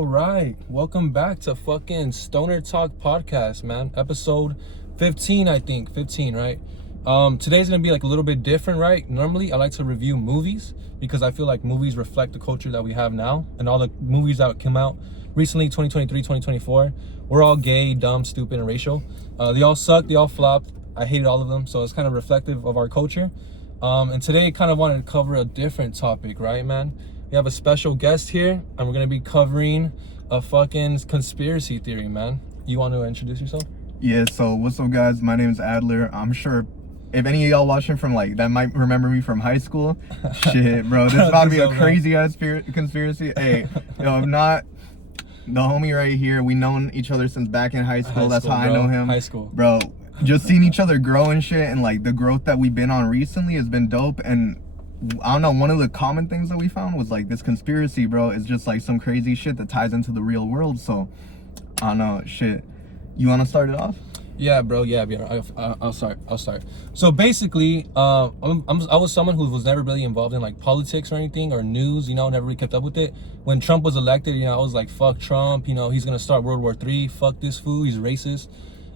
All right. Welcome back to fucking Stoner Talk Podcast, man. Episode 15, I think. 15, right? Today's gonna be like a little bit different, right? Normally, I like to review movies because I feel like movies reflect the culture that we have now, and all the movies that came out recently, 2023, 2024, we're all gay, dumb, stupid, and racial. They all sucked. They all flopped. I hated all of them, so it's kind of reflective of our culture. And today, I kind of wanted to cover a different topic, right, man? We have a special guest here, and we're gonna be covering a fucking conspiracy theory, man. You want to introduce yourself? Yeah, so what's up, guys? My name is Adler. I'm sure if any of y'all watching from like that might remember me from high school. Shit, bro, this is about to be a crazy ass conspiracy. Hey, yo, if not, the homie right here, we known each other since back in high school. That's how I know him. High school, bro. Just seeing each other grow and shit, and like the growth that we've been on recently has been dope. And I don't know, one of the common things that we found was like this conspiracy, bro, is just like some crazy shit that ties into the real world. So I don't know, shit. You want to start it off? Yeah, bro. Yeah, I'll start. So basically, I was someone who was never really involved in like politics or anything or news. Never really kept up with it. When Trump was elected, I was like, fuck Trump. He's gonna start World War III. Fuck this fool. He's racist.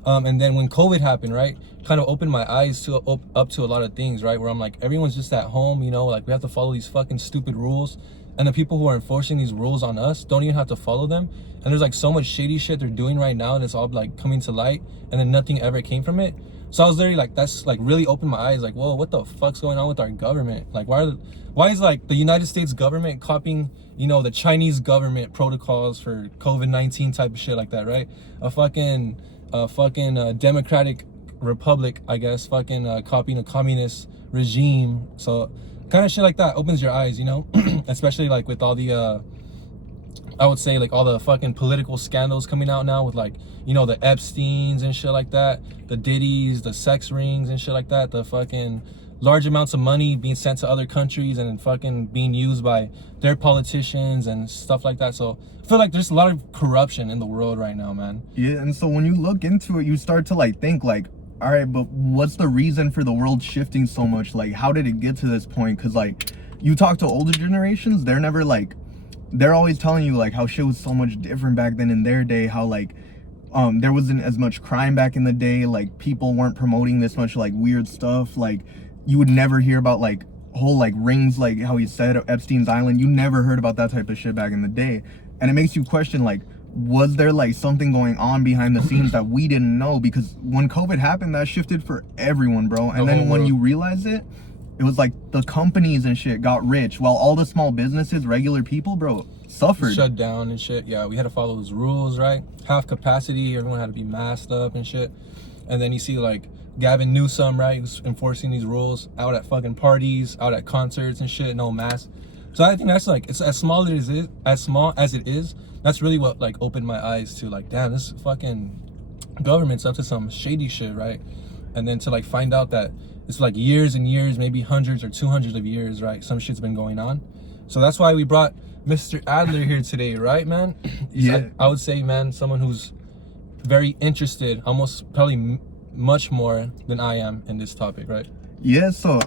And then when COVID happened, right, kind of opened my eyes to up to a lot of things, right, where I'm like, everyone's just at home, like we have to follow these fucking stupid rules, and the people who are enforcing these rules on us don't even have to follow them. And there's like so much shady shit they're doing right now, and it's all like coming to light, and then nothing ever came from it. So I was literally like, that's like really opened my eyes, like, whoa, what the fuck's going on with our government? Like, why is like the United States government copying, the Chinese government protocols for COVID-19 type of shit like that, right? A fucking democratic republic, I guess, copying a communist regime. So kind of shit like that opens your eyes, especially like with all the I would say like all the fucking political scandals coming out now with like, the Epsteins and shit like that, the Diddy's, the sex rings and shit like that, the fucking large amounts of money being sent to other countries and fucking being used by their politicians and stuff like that. So I feel like there's a lot of corruption in the world right now, man. Yeah, and so when you look into it, you start to like think like, all right, but what's the reason for the world shifting so much? Like, how did it get to this point? Because like you talk to older generations, they're never like, they're always telling you like how shit was so much different back then in their day, how like there wasn't as much crime back in the day, like people weren't promoting this much like weird stuff, like you would never hear about like whole like rings, like how he said Epstein's Island. You never heard about that type of shit back in the day. And it makes you question like, was there like something going on behind the scenes that we didn't know? Because when COVID happened, that shifted for everyone, bro. And then when you realize it was like the companies and shit got rich while all the small businesses, regular people, bro, suffered. Shut down and shit. Yeah, we had to follow those rules, right? Half capacity, everyone had to be masked up and shit. And then you see like Gavin Newsom, right, who's enforcing these rules out at fucking parties, out at concerts and shit, no mask. So I think that's like, it's as small as it is, that's really what like opened my eyes to like, damn, this fucking government's up to some shady shit, right? And then to like find out that it's like years and years, maybe hundreds or 200 of years, right? Some shit's been going on. So that's why we brought Mr. Adler here today, right, man? Yeah. I would say, man, someone who's very interested, almost probably much more than I am in this topic, right? Yeah, so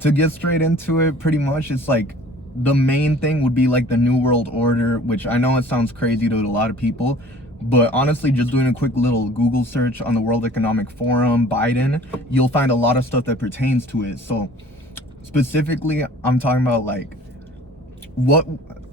to get straight into it, pretty much it's like the main thing would be like the New World Order, which I know it sounds crazy to a lot of people, but honestly, just doing a quick little Google search on the World Economic Forum, Biden, you'll find a lot of stuff that pertains to it. So specifically, I'm talking about like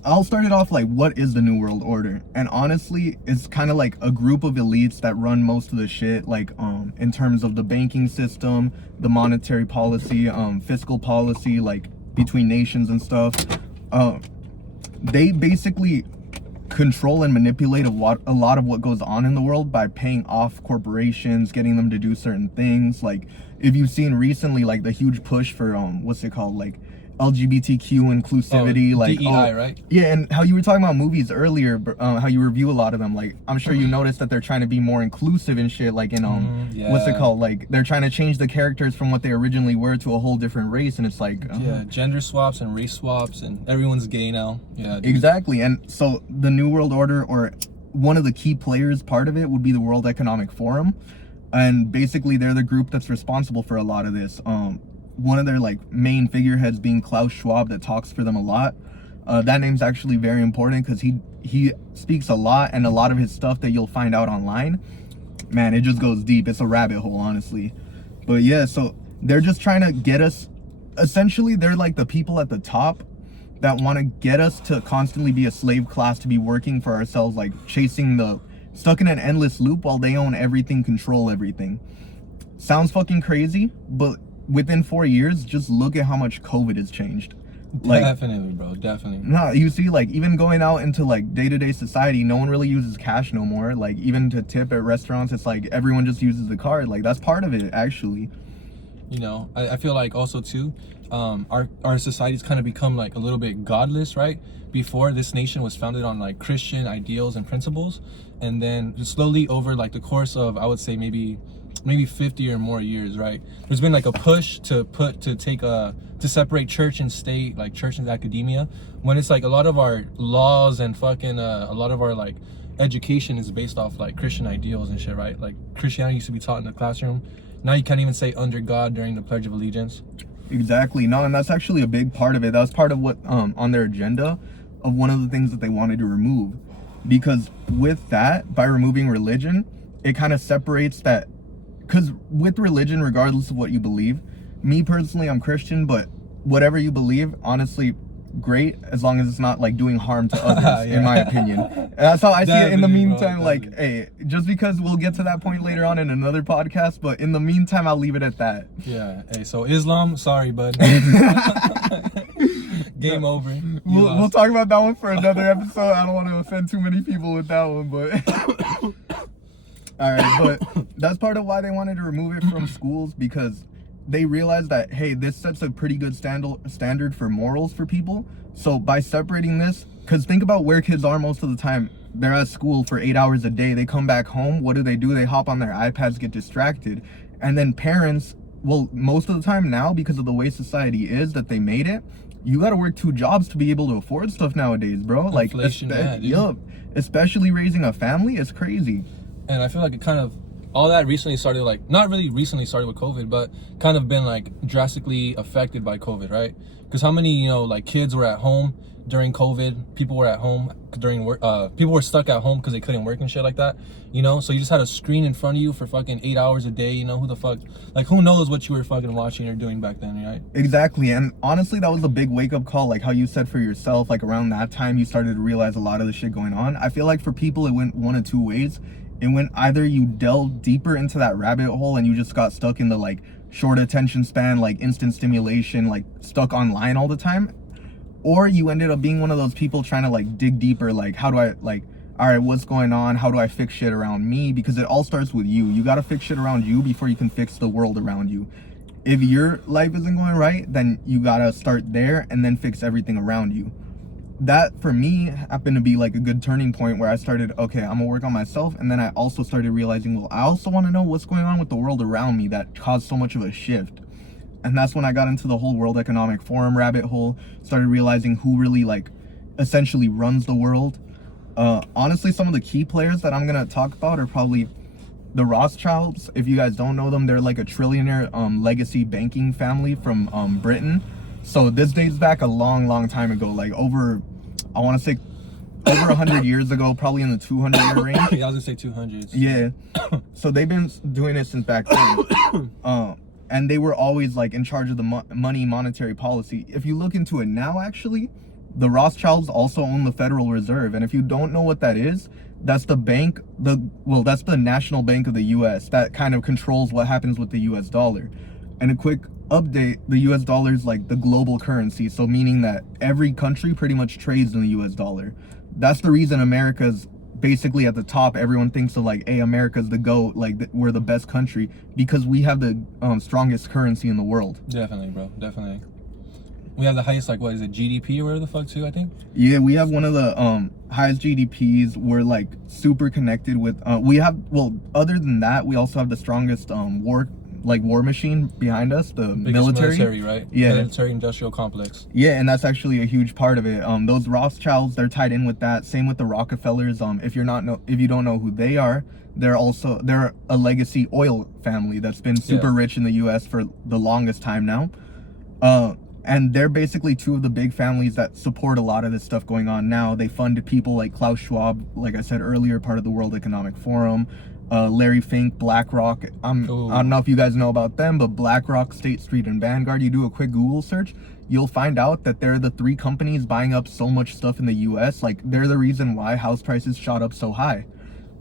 I'll start it off like, what is the New World Order? And honestly, it's kind of like a group of elites that run most of the shit, like in terms of the banking system, the monetary policy, fiscal policy, like between nations and stuff. They basically control and manipulate a lot of what goes on in the world by paying off corporations, getting them to do certain things. Like if you've seen recently, like the huge push for what's it called, like LGBTQ inclusivity, like DEI, right? Yeah, and how you were talking about movies earlier, how you review a lot of them. Like I'm sure you noticed that they're trying to be more inclusive and shit. Like in what's it called? Like they're trying to change the characters from what they originally were to a whole different race, and it's like yeah, gender swaps and race swaps, and everyone's gay now. Yeah, dude. Exactly. And so the New World Order, or one of the key players, part of it would be the World Economic Forum, and basically they're the group that's responsible for a lot of this. One of their like main figureheads being Klaus Schwab, that talks for them a lot. That name's actually very important because he speaks a lot, and a lot of his stuff that you'll find out online, man, it just goes deep. It's a rabbit hole, honestly. But yeah, so they're just trying to get us, essentially they're like the people at the top that want to get us to constantly be a slave class, to be working for ourselves, like stuck in an endless loop while they own everything, control everything. Sounds fucking crazy, but within 4 years, just look at how much COVID has changed. Like, Definitely, bro. Definitely. no, you see, like, even going out into like day-to-day society, no one really uses cash no more. Like, even to tip at restaurants, it's like everyone just uses the card. Like, that's part of it, actually. You know, I feel like also too, our society's kind of become like a little bit godless, right? Before, this nation was founded on like Christian ideals and principles, and then just slowly over like the course of, I would say maybe 50 or more years, right? There's been like a push to separate church and state, like church and academia, when it's like a lot of our laws and fucking a lot of our like education is based off like Christian ideals and shit, right? Like Christianity used to be taught in the classroom. Now you can't even say under God during the Pledge of Allegiance. Exactly. No, and that's actually a big part of it. That's part of what on their agenda of one of the things that they wanted to remove. Because with that, by removing religion, it kind of separates that. Because with religion, regardless of what you believe, me personally, I'm Christian, but whatever you believe, honestly, great, as long as it's not like doing harm to others, Yeah. in my opinion. And that's how I see it. In the Definitely, bro, meantime, like, definitely. hey, just because we'll get to that point later on in another podcast, but in the meantime, I'll leave it at that. Yeah. Hey, so Islam, sorry, bud. Game over. You We'll lost. talk about that one for another episode. I don't want to offend too many people with that one, but all right. But that's part of why they wanted to remove it from schools, because they realized that, hey, this sets a pretty good standard for morals for people. So by separating this, because think about where kids are most of the time. They're at school for 8 hours a day. They come back home. What do? They hop on their iPads, get distracted. And then parents, well, most of the time now, because of the way society is, that they made it, you got to work 2 jobs to be able to afford stuff nowadays, bro. Like, Inflation, yeah, dude. yup, especially raising a family is crazy. And I feel like it kind of, all that recently started, like, not really recently started with COVID, but kind of been like drastically affected by COVID, right? Because how many, you know, like kids were at home during COVID, people were at home during work, people were stuck at home because they couldn't work and shit like that, you know? So you just had a screen in front of you for fucking 8 hours a day, you know? Who the fuck, like, who knows what you were fucking watching or doing back then, right? Exactly. And honestly, that was a big wake-up call, like how you said for yourself, like around that time you started to realize a lot of the shit going on. I feel like for people it went one of 2 ways. It went either you delved deeper into that rabbit hole and you just got stuck in the like short attention span, like instant stimulation, like stuck online all the time, or you ended up being one of those people trying to like dig deeper, like how do I, like, all right, what's going on? How do I fix shit around me? Because it all starts with you. You got to fix shit around you before you can fix the world around you. If your life isn't going right, then you got to start there and then fix everything around you. That for me happened to be like a good turning point where I started, okay, I'm gonna work on myself. And then I also started realizing, well, I also want to know what's going on with the world around me that caused so much of a shift. And that's when I got into the whole World Economic Forum rabbit hole, started realizing who really like essentially runs the world. Honestly, some of the key players that I'm gonna talk about are probably the Rothschilds. If you guys don't know them, they're like a trillionaire legacy banking family from Britain. So this dates back a long time ago, like over, I want to say over 100 years ago, probably in the 200-year range. Yeah, I was gonna say 200s. Yeah. So they've been doing it since back then. And they were always like in charge of the monetary policy. If you look into it now, actually, the Rothschilds also own the Federal Reserve. And if you don't know what that is, that's the bank, that's the National Bank of the US that kind of controls what happens with the US dollar. And a quick update, the US dollar is like the global currency, so meaning that every country pretty much trades in the US dollar. That's the reason America's basically at the top. Everyone thinks of like, hey, America's the GOAT, like we're the best country, because we have the strongest currency in the world. Definitely, bro, definitely. We have the highest, like, what is it, GDP or whatever the fuck too, I think? Yeah, we have one of the highest GDPs. We're like super connected with, we have, well, other than that, we also have the strongest war machine behind us, the military, right? Yeah, military industrial complex. Yeah, and that's actually a huge part of it. Those Rothschilds, they're tied in with that. Same with the Rockefellers. If you don't know who they are, they're a legacy oil family that's been super rich in the US for the longest time now. And they're basically two of the big families that support a lot of this stuff going on now. They fund people like Klaus Schwab, like I said earlier, part of the World Economic Forum, Larry Fink, BlackRock. I don't know if you guys know about them, but BlackRock, State Street, and Vanguard, you do a quick Google search, you'll find out that they're the three companies buying up so much stuff in the US. Like, they're the reason why house prices shot up so high.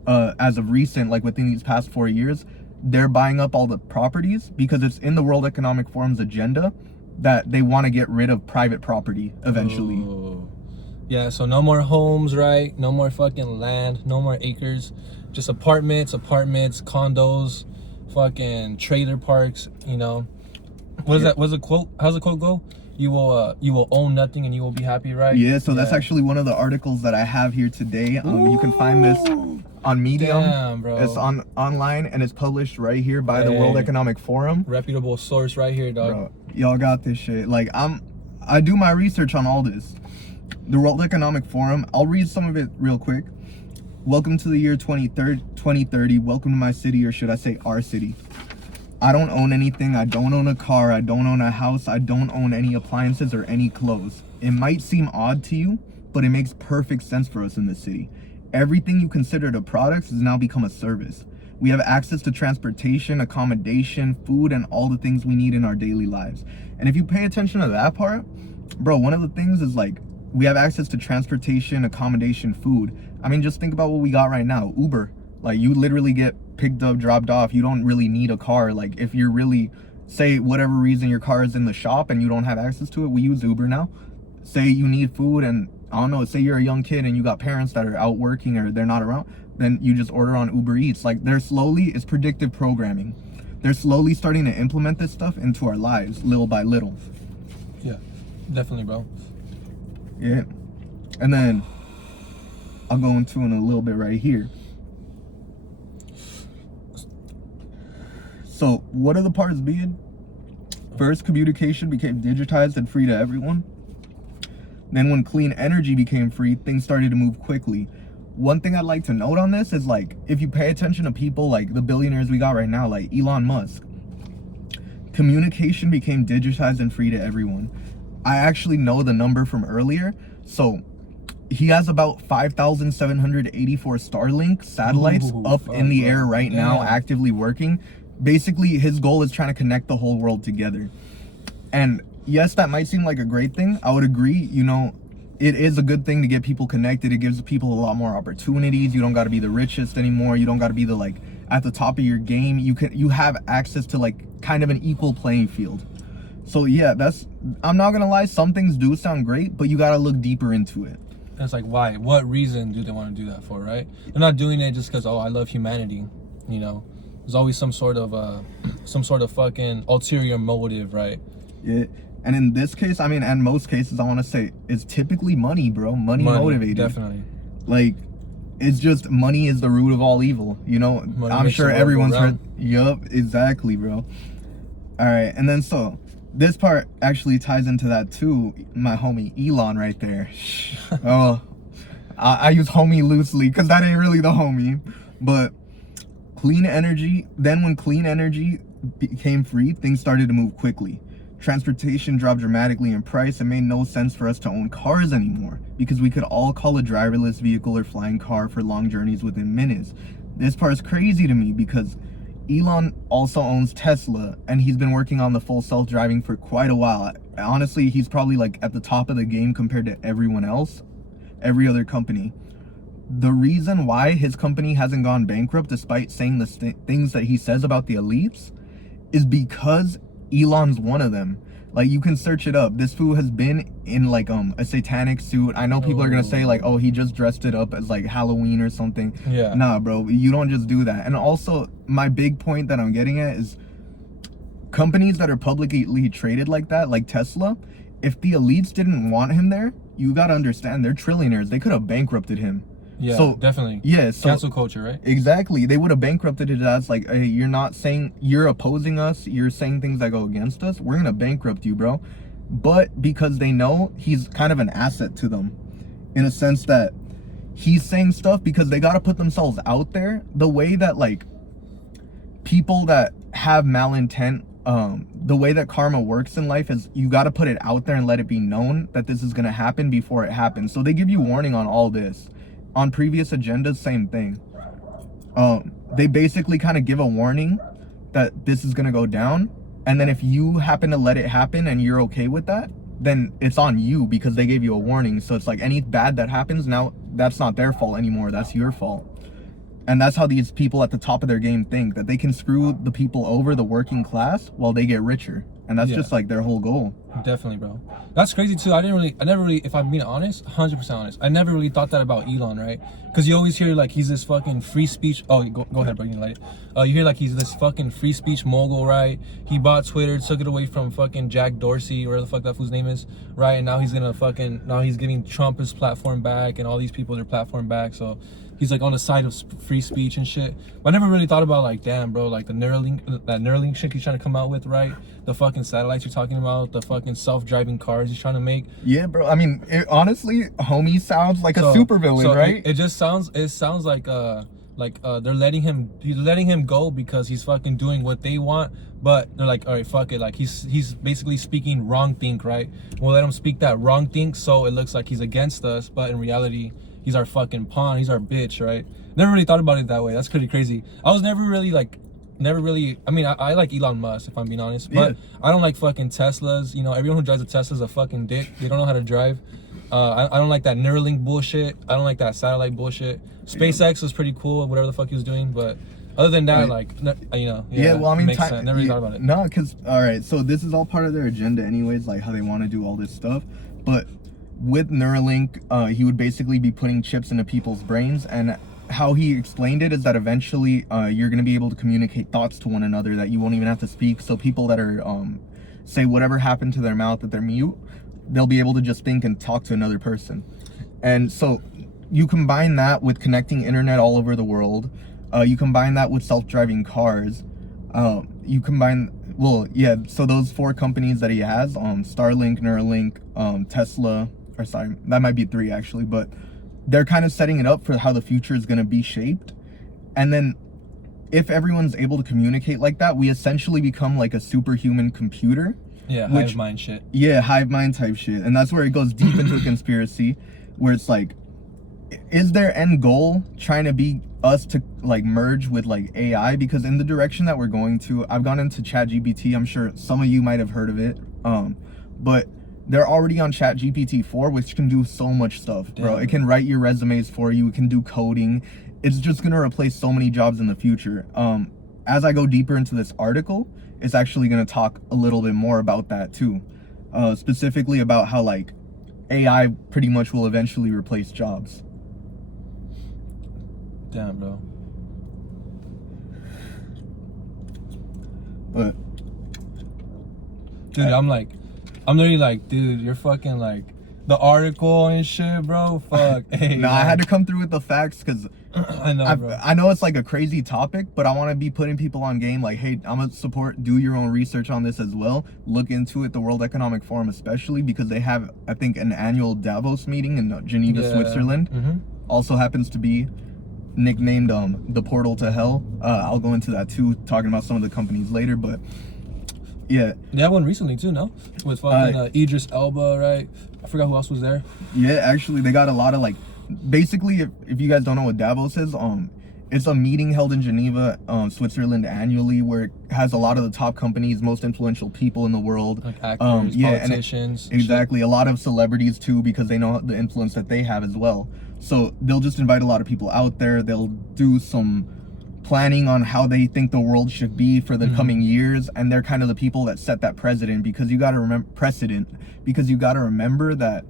As of recent, like within these past 4 years, they're buying up all the properties because it's in the World Economic Forum's agenda that they want to get rid of private property eventually. Yeah, so no more homes, right? No more fucking land, no more acres, just apartments, condos, fucking trailer parks, you know. What's the quote? How's the quote go? You will own nothing and you will be happy, right? Yeah, so that's actually one of the articles that I have here today. You can find this on Medium. Damn, bro. It's online and it's published right here by the World Economic Forum. Reputable source right here, dog. Bro, y'all got this shit. Like, I do my research on all this. The World Economic Forum, I'll read some of it real quick. Welcome to the year 2030. Welcome to my city, or should I say our city. I don't own anything. I don't own a car. I don't own a house. I don't own any appliances or any clothes. It might seem odd to you, but it makes perfect sense for us in this city. Everything you considered a product has now become a service. We have access to transportation, accommodation, food, and all the things we need in our daily lives. And if you pay attention to that part, bro, one of the things is like, we have access to transportation, accommodation, food. I mean, just think about what we got right now. Uber. Like, you literally get picked up, dropped off. You don't really need a car. Like, if you're really, say, whatever reason your car is in the shop and you don't have access to it, we use Uber now. Say you need food and, I don't know, say you're a young kid and you got parents that are out working or they're not around, then you just order on Uber Eats. Like, it's predictive programming. They're slowly starting to implement this stuff into our lives, little by little. Yeah, definitely, bro. Yeah. And then I'll go into in a little bit right here. So, what are the parts being? First, communication became digitized and free to everyone. Then when clean energy became free, things started to move quickly. One thing I'd like to note on this is, like, if you pay attention to people like the billionaires we got right now, like Elon Musk, communication became digitized and free to everyone. I actually know the number from earlier. So he has about 5,784 Starlink satellites in the air right now, actively working. Basically, his goal is trying to connect the whole world together. And yes, that might seem like a great thing. I would agree. You know, it is a good thing to get people connected. It gives people a lot more opportunities. You don't got to be the richest anymore. You don't got to be the, like, at the top of your game. You have access to, like, kind of an equal playing field. So yeah, I'm not gonna lie, some things do sound great, but you gotta look deeper into it. And it's like, why? What reason do they want to do that for, right? They're not doing it just because, oh, I love humanity, you know. There's always some sort of fucking ulterior motive, right? Yeah. And in this case, I mean, and most cases, I want to say, it's typically money, bro. Money motivated. Definitely. Like, it's just money is the root of all evil, you know. Money I'm sure everyone's heard. around. Yup, exactly, bro. All right, and then so this part actually ties into that too. My homie Elon right there. Oh, I use homie loosely because that ain't really the homie. But clean energy, then when clean energy became free, things started to move quickly. Transportation dropped dramatically in price. It made no sense for us to own cars anymore because we could all call a driverless vehicle or flying car for long journeys within minutes. This part's crazy to me because Elon also owns Tesla, and he's been working on the full self-driving for quite a while. Honestly, he's probably like at the top of the game compared to everyone else, every other company. The reason why his company hasn't gone bankrupt despite saying the things that he says about the elites is because Elon's one of them. Like, you can search it up. This fool has been in like a satanic suit. I know people are gonna say like, oh, he just dressed it up as like Halloween or something. Yeah. Nah, bro, you don't just do that. And also, my big point that I'm getting at is companies that are publicly traded like that, like Tesla, if the elites didn't want him there, you gotta understand, they're trillionaires. They could have bankrupted him. Yeah, so, definitely. Yeah, so cancel culture, right? Exactly. They would have bankrupted it as like, hey, you're opposing us, you're saying things that go against us, we're gonna bankrupt you, bro. But because they know he's kind of an asset to them, in a sense that he's saying stuff because they gotta put themselves out there. The way that like people that have malintent the way that karma works in life is you got to put it out there and let it be known that this is going to happen before it happens. So they give you warning on all this. On previous agendas, same thing. They basically kind of give a warning that this is going to go down, and then if you happen to let it happen and you're okay with that, then it's on you because they gave you a warning. So it's like any bad that happens now, that's not their fault anymore, that's your fault. And that's how these people at the top of their game think, that they can screw the people over, the working class, while they get richer. And that's just like their whole goal. Definitely, bro. That's crazy too. I never really, if I'm being honest, 100% honest, I never really thought that about Elon, right? Because you always hear like he's this fucking free speech. Oh, go ahead, bro. You can light it. You hear like he's this fucking free speech mogul, right? He bought Twitter, took it away from fucking Jack Dorsey, or whatever the fuck that fool's name is, right? And now he's giving Trump his platform back and all these people their platform back. So he's like on the side of free speech and shit. But I never really thought about like, damn, bro, like that Neuralink shit he's trying to come out with, right? The fucking satellites you're talking about, the fucking self-driving cars he's trying to make. Yeah, bro. I mean, honestly, homie sounds like a supervillain, right? It sounds like they're letting him go because he's fucking doing what they want. But they're like, all right, fuck it. Like he's basically speaking wrong think, right? We'll let him speak that wrong think, so it looks like he's against us, but in reality, he's our fucking pawn. He's our bitch, right? Never really thought about it that way. That's pretty crazy. I was never really. I mean, I like Elon Musk, if I'm being honest, but I don't like fucking Teslas. You know, everyone who drives a Tesla is a fucking dick. They don't know how to drive. I don't like that Neuralink bullshit. I don't like that satellite bullshit. SpaceX was pretty cool, whatever the fuck he was doing, but other than that, well, I mean, makes sense. Never really thought about it. No, because, all right, so this is all part of their agenda anyways, like how they want to do all this stuff, but with Neuralink, he would basically be putting chips into people's brains, and how he explained it is that eventually you're going to be able to communicate thoughts to one another that you won't even have to speak. So people that are say whatever happened to their mouth, that they're mute, they'll be able to just think and talk to another person. And so you combine that with connecting internet all over the world, you combine that with self-driving cars, so those 4 companies that he has, Starlink, Neuralink, Tesla, or sorry, that might be 3 actually, but they're kind of setting it up for how the future is going to be shaped. And then if everyone's able to communicate like that, we essentially become like a superhuman computer. Yeah, hive mind shit. Yeah, hive mind type shit. And that's where it goes deep into a conspiracy, where it's like, is their end goal trying to be us to like merge with like AI? Because in the direction that we're going to, I've gone into ChatGPT. I'm sure some of you might have heard of it. But they're already on ChatGPT 4, which can do so much stuff, bro. It can write your resumes for you. It can do coding. It's just going to replace so many jobs in the future. As I go deeper into this article, it's actually going to talk a little bit more about that too. Specifically about how like AI pretty much will eventually replace jobs. Damn, bro. But dude, I'm literally like, dude, you're fucking like the article and shit, bro. Fuck. Hey, I had to come through with the facts because I know, bro. I know it's like a crazy topic, but I want to be putting people on game. Like, hey, I'm gonna support. Do your own research on this as well. Look into it. The World Economic Forum, especially because they have, I think, an annual Davos meeting in Geneva, Switzerland. Also happens to be nicknamed the portal to hell. I'll go into that too, talking about some of the companies later, but yeah, they had one recently too, no? With fucking Idris Elba, right? I forgot who else was there. Yeah, actually they got a lot of like, basically if you guys don't know what Davos is, it's a meeting held in Geneva, Switzerland annually, where it has a lot of the top companies, most influential people in the world, like actors, politicians, exactly, a lot of celebrities too, because they know the influence that they have as well. So they'll just invite a lot of people out there. They'll do some planning on how they think the world should be for the coming years, and they're kind of the people that set that precedent, because you got to remember that,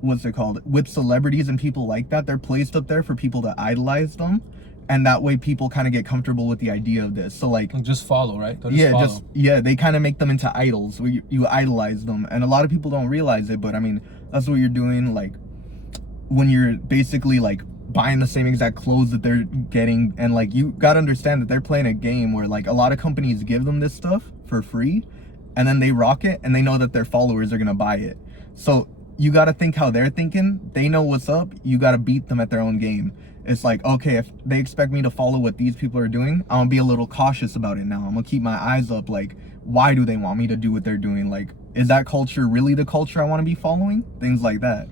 what's it called, with celebrities and people like that, they're placed up there for people to idolize them, and that way people kind of get comfortable with the idea of this. So like just follow, right? They kind of make them into idols, where you idolize them, and a lot of people don't realize it, but I mean, that's what you're doing, like when you're basically like buying the same exact clothes that they're getting. And like, you gotta understand that they're playing a game where like a lot of companies give them this stuff for free, and then they rock it, and they know that their followers are gonna buy it. So you gotta think how they're thinking. They know what's up. You gotta beat them at their own game. it's like, okay, if they expect me to follow what these people are doing, I'm gonna be a little cautious about it now. I'm gonna keep my eyes up, like, why do they want me to do what they're doing? Like, is that culture really the culture I want to be following? Things like that.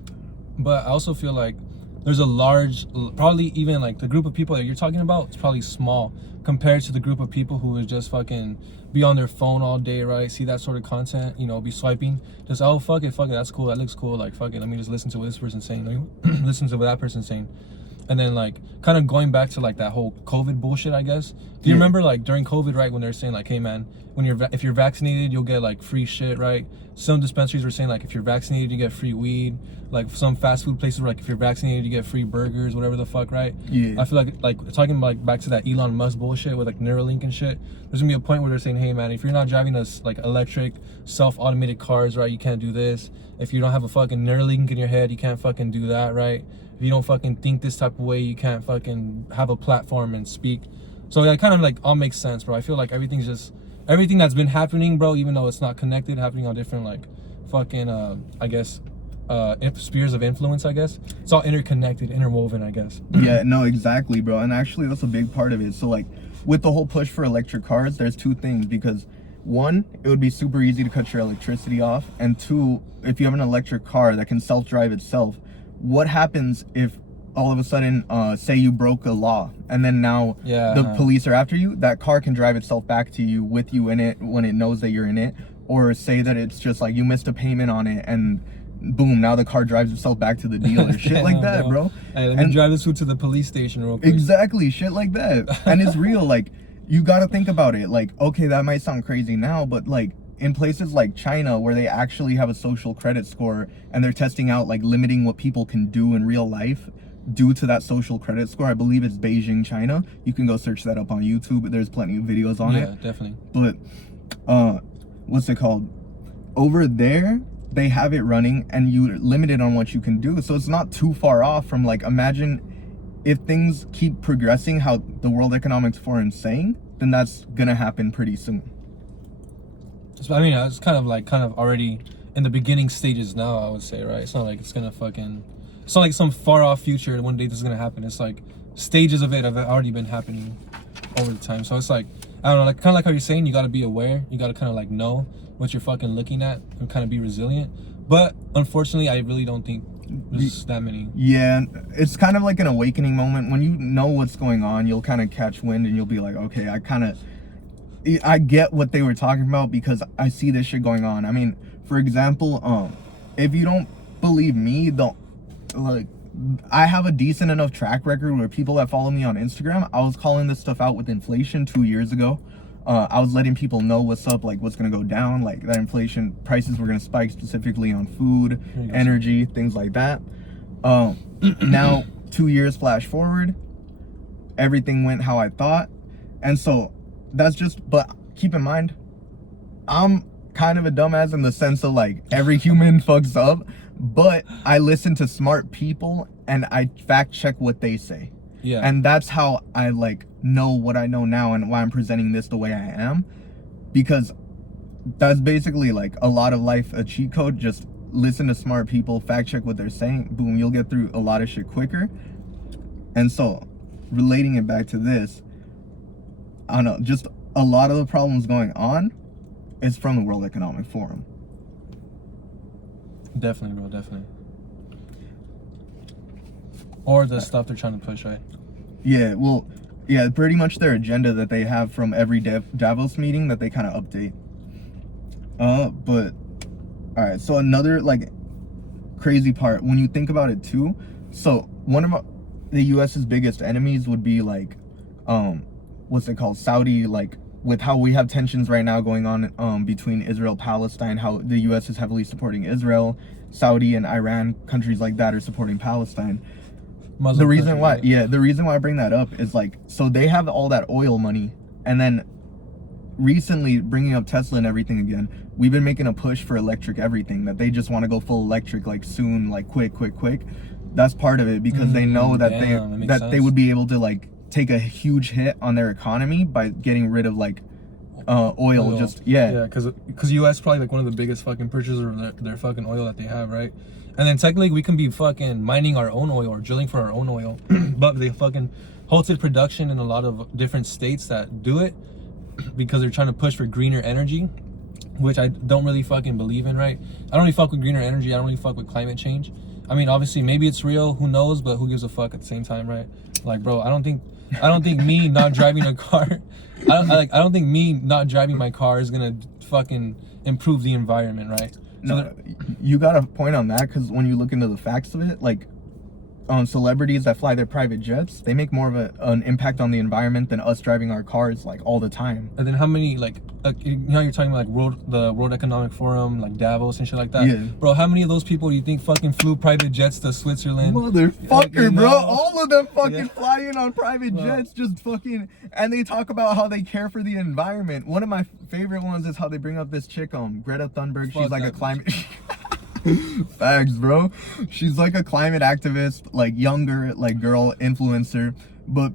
But I also feel like there's a large, probably even like the group of people that you're talking about, it's probably small compared to the group of people who would just fucking be on their phone all day, right? See that sort of content, you know, be swiping, just, oh, fuck it, that's cool, that looks cool, like, fuck it, let me just listen to what this person's saying, let me listen to what that person's saying. And then, like, kind of going back to like that whole COVID bullshit, I guess. Do you remember, like, during COVID, right, when they're saying like, hey man, when if you're vaccinated, you'll get like free shit, right? Some dispensaries were saying like, if you're vaccinated, you get free weed. Like some fast food places were like, if you're vaccinated, you get free burgers, whatever the fuck, right? Yeah. I feel like talking like back to that Elon Musk bullshit with like Neuralink and shit. There's gonna be a point where they're saying, hey man, if you're not driving us like electric, self-automated cars, right, you can't do this. If you don't have a fucking Neuralink in your head, you can't fucking do that, right? If you don't fucking think this type of way, you can't fucking have a platform and speak. So that kind of like all makes sense, bro. I feel like everything that's been happening, bro, even though it's not connected, happening on different like fucking I guess spheres of influence, I guess. It's all interconnected, interwoven, I guess. Yeah, no, exactly, bro. And actually that's a big part of it. So like with the whole push for electric cars, there's two things, because one, it would be super easy to cut your electricity off, and two, if you have an electric car that can self-drive itself, what happens if all of a sudden say you broke a law and then now the police are after you? That car can drive itself back to you with you in it when it knows that you're in it. Or say that it's just like you missed a payment on it and boom, now the car drives itself back to the dealer. Shit like that, bro. Hey, let me drive this food to the police station real quick. Exactly, shit like that. And it's real. Like, you gotta think about it. Like, okay, that might sound crazy now, but like in places like China, where they actually have a social credit score and they're testing out like limiting what people can do in real life due to that social credit score. I believe it's Beijing, China. You can go search that up on YouTube. There's plenty of videos on it. Yeah, definitely. But what's it called? Over there, they have it running and you're limited on what you can do. So it's not too far off from, like, imagine if things keep progressing how the World Economic Forum is saying, then that's gonna happen pretty soon. I mean, it's kind of already in the beginning stages now, I would say, right? It's not like it's gonna it's not like some far off future one day this is gonna happen. It's like stages of it have already been happening over the time. So it's like, I don't know, like kind of like how you're saying, you gotta be aware, you gotta kind of like know what you're fucking looking at and kind of be resilient. But unfortunately, I really don't think there's that many. Yeah, it's kind of like an awakening moment. When you know what's going on, you'll kind of catch wind and you'll be like, okay, I get what they were talking about because I see this shit going on. I mean, for example, if you don't believe me, I have a decent enough track record where people that follow me on Instagram, I was calling this stuff out with inflation 2 years ago. I was letting people know what's up, like what's gonna go down, like that inflation prices were gonna spike specifically on food, energy, things like that. Now 2 years flash forward, everything went how I thought, and so that's just, but keep in mind, I'm kind of a dumbass in the sense of like every human fucks up, but I listen to smart people and I fact check what they say. Yeah. And that's how I like know what I know now and why I'm presenting this the way I am, because that's basically like a lot of life, a cheat code. Just listen to smart people, fact check what they're saying, boom, you'll get through a lot of shit quicker. And so relating it back to this, I don't know, just a lot of the problems going on is from the World Economic Forum. Definitely, bro, definitely. Or the stuff they're trying to push, right? Yeah, well, yeah, pretty much their agenda that they have from every Davos meeting that they kind of update. But, all right, so another, like, crazy part, when you think about it, too, so one of the U.S.'s biggest enemies would be, like, what's it called, Saudi, like, with how we have tensions right now going on between Israel and Palestine, how the U.S. is heavily supporting Israel, Saudi and Iran, countries like that are supporting Palestine. Muslim the reason country, why, right? yeah, the reason why I bring that up is like, so they have all that oil money, and then recently bringing up Tesla and everything again, we've been making a push for electric everything, that they just want to go full electric, like soon, like quick. That's part of it, because they know that they would be able to like take a huge hit on their economy by getting rid of like oil. Just yeah. Because U.S. probably like one of the biggest fucking purchasers of their fucking oil that they have, right? And then technically we can be fucking mining our own oil or drilling for our own oil, but they fucking halted production in a lot of different states that do it because they're trying to push for greener energy, which I don't really fucking believe in, right? I don't really fuck with greener energy. I don't really fuck with climate change. I mean, obviously, maybe it's real. Who knows? But who gives a fuck at the same time, right? Like, bro, I don't think me not driving a car, I don't think me not driving my car is gonna fucking improve the environment, right? No, you got a point on that, because when you look into the facts of it, like, celebrities that fly their private jets, they make more of an impact on the environment than us driving our cars like all the time. And then how many like you know, you're talking about like the World Economic Forum, like Davos and shit like that. Yeah. Bro, how many of those people do you think fucking flew private jets to Switzerland? Motherfucker, like, you know? bro. All of them fucking Yeah. fly in on private jets, just fucking, and they talk about how they care for the environment. One of my favorite ones is how they bring up this chick, Greta Thunberg. Fuck She's like a that climate facts, bro. She's like a climate activist, like younger, like girl influencer. But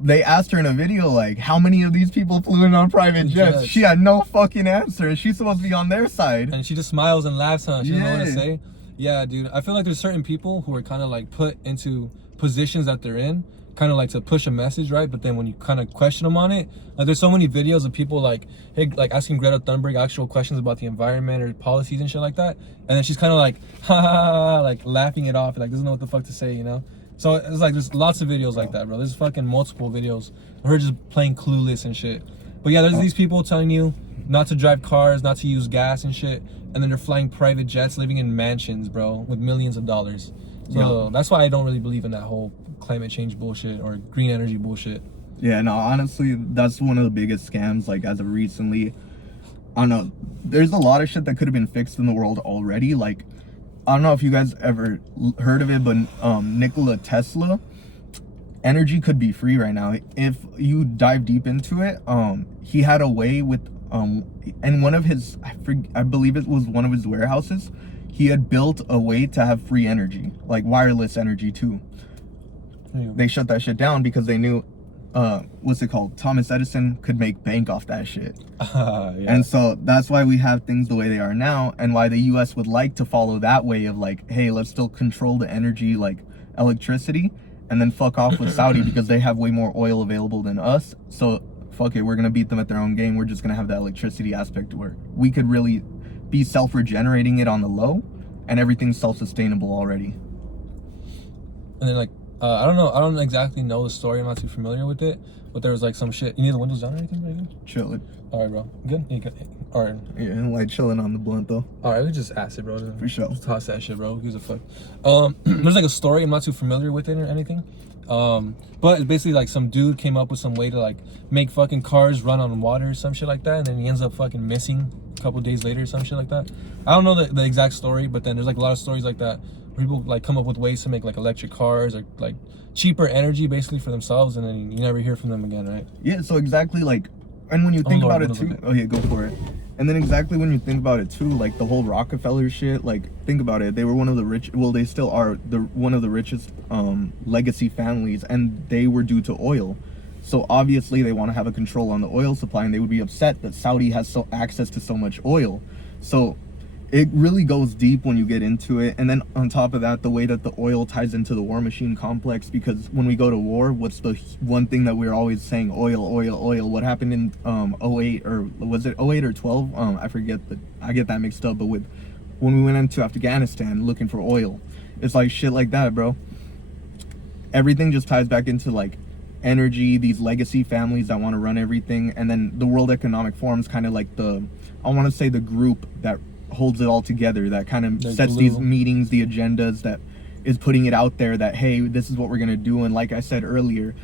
they asked her in a video, like, how many of these people flew in on private jets? She had no fucking answer, and she's supposed to be on their side. And she just smiles and laughs, huh? She doesn't know what to say. Yeah, dude. I feel like there's certain people who are kind of like put into positions that they're in, kind of like to push a message, right? But then when you kind of question them on it, like there's so many videos of people like, hey, like asking Greta Thunberg actual questions about the environment or policies and shit like that, and then she's kind of like, ha ha ha, like laughing it off, like doesn't know what the fuck to say, you know? So it's like there's lots of videos like that, bro. There's fucking multiple videos of her just playing clueless and shit. But yeah, there's these people telling you not to drive cars, not to use gas and shit, and then they're flying private jets, living in mansions, bro, with millions of dollars. So that's why I don't really believe in that whole climate change bullshit or green energy bullshit. Yeah, no, honestly, that's one of the biggest scams, like, as of recently. I don't know, there's a lot of shit that could have been fixed in the world already. Like, I don't know if you guys ever heard of it, but Nikola Tesla, energy could be free right now. If you dive deep into it, he had a way with, and one of his, I believe it was one of his warehouses, he had built a way to have free energy, like wireless energy too. They shut that shit down because they knew, what's it called? Thomas Edison could make bank off that shit. Yeah. And so that's why we have things the way they are now, and why the US would like to follow that way of like, hey, let's still control the energy, like electricity, and then fuck off with Saudi because they have way more oil available than us. So fuck it, we're gonna beat them at their own game. We're just gonna have that electricity aspect where we could really be self-regenerating it on the low, and everything's self-sustainable already. And then like, I don't exactly know the story. I'm not too familiar with it, but there was like some shit. You need the windows down or anything, bro? Chilling. All right, bro. Good. Yeah, good. All right. Yeah, like chilling on the blunt though. All right, we just ask it, bro. For sure. Just toss that shit, bro. Who gives a fuck? There's like a story. I'm not too familiar with it or anything. But it's basically like some dude came up with some way to like make fucking cars run on water or some shit like that, and then he ends up fucking missing a couple days later or some shit like that. I don't know the exact story, but then there's like a lot of stories like that where people like come up with ways to make like electric cars or like cheaper energy basically for themselves, and then you never hear from them again, right? Yeah, so exactly like, and when you think about it too, oh yeah, go for it. And then exactly when you think about it too, like the whole Rockefeller shit, like think about it, they were one of the rich, well they still are one of the richest legacy families, and they were due to oil. So obviously they want to have a control on the oil supply, and they would be upset that Saudi has access to so much oil. So it really goes deep when you get into it. And then on top of that, the way that the oil ties into the war machine complex, because when we go to war, what's the one thing that we're always saying? Oil, oil, oil. What happened in 08, or was it 08 or 12? I forget, but I get that mixed up. But with when we went into Afghanistan looking for oil, it's like shit like that, bro. Everything just ties back into like energy, these legacy families that want to run everything. And then the World Economic Forum is kind of like the, I want to say, the group that holds it all together, that kind of sets these meetings, the agendas, that is putting it out there that, hey, this is what we're going to do. And like I said earlier,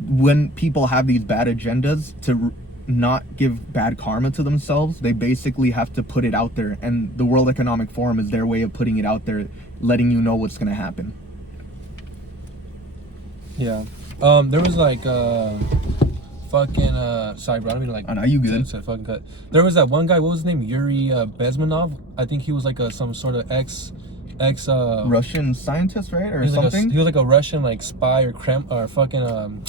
when people have these bad agendas, to not give bad karma to themselves, they basically have to put it out there, and the World Economic Forum is their way of putting it out there, letting you know what's going to happen. Yeah. There was like fucking sorry bro, I don't mean to like, oh, no, you good. Fucking cut. There was that one guy, what was his name? Yuri Bezmenov. I think he was like some sort of ex Russian scientist, right, or he was something. he was like a Russian like spy or fucking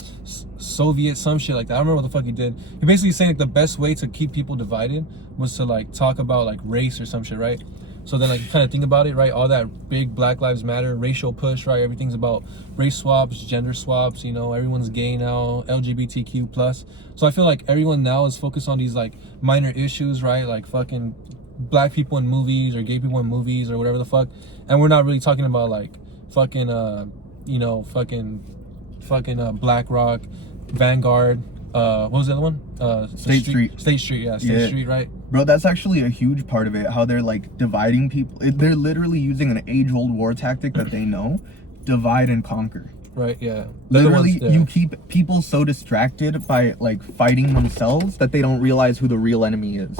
Soviet, some shit like that. I don't remember what the fuck he did. He basically saying like the best way to keep people divided was to like talk about like race or some shit, right? So then like kind of think about it, right? All that big Black Lives Matter racial push, right? Everything's about race swaps, gender swaps, you know, everyone's gay now, LGBTQ plus. So I feel like everyone now is focused on these like minor issues, right? Like fucking black people in movies or gay people in movies or whatever the fuck. And we're not really talking about like fucking you know, fucking Black Rock, Vanguard, what was the other one? State Street. State Street, yeah, State Street, right? Bro, that's actually a huge part of it, how they're like dividing people. They're literally using an age-old war tactic that they know, divide and conquer. Right, yeah. Literally, you keep people so distracted by like fighting themselves that they don't realize who the real enemy is.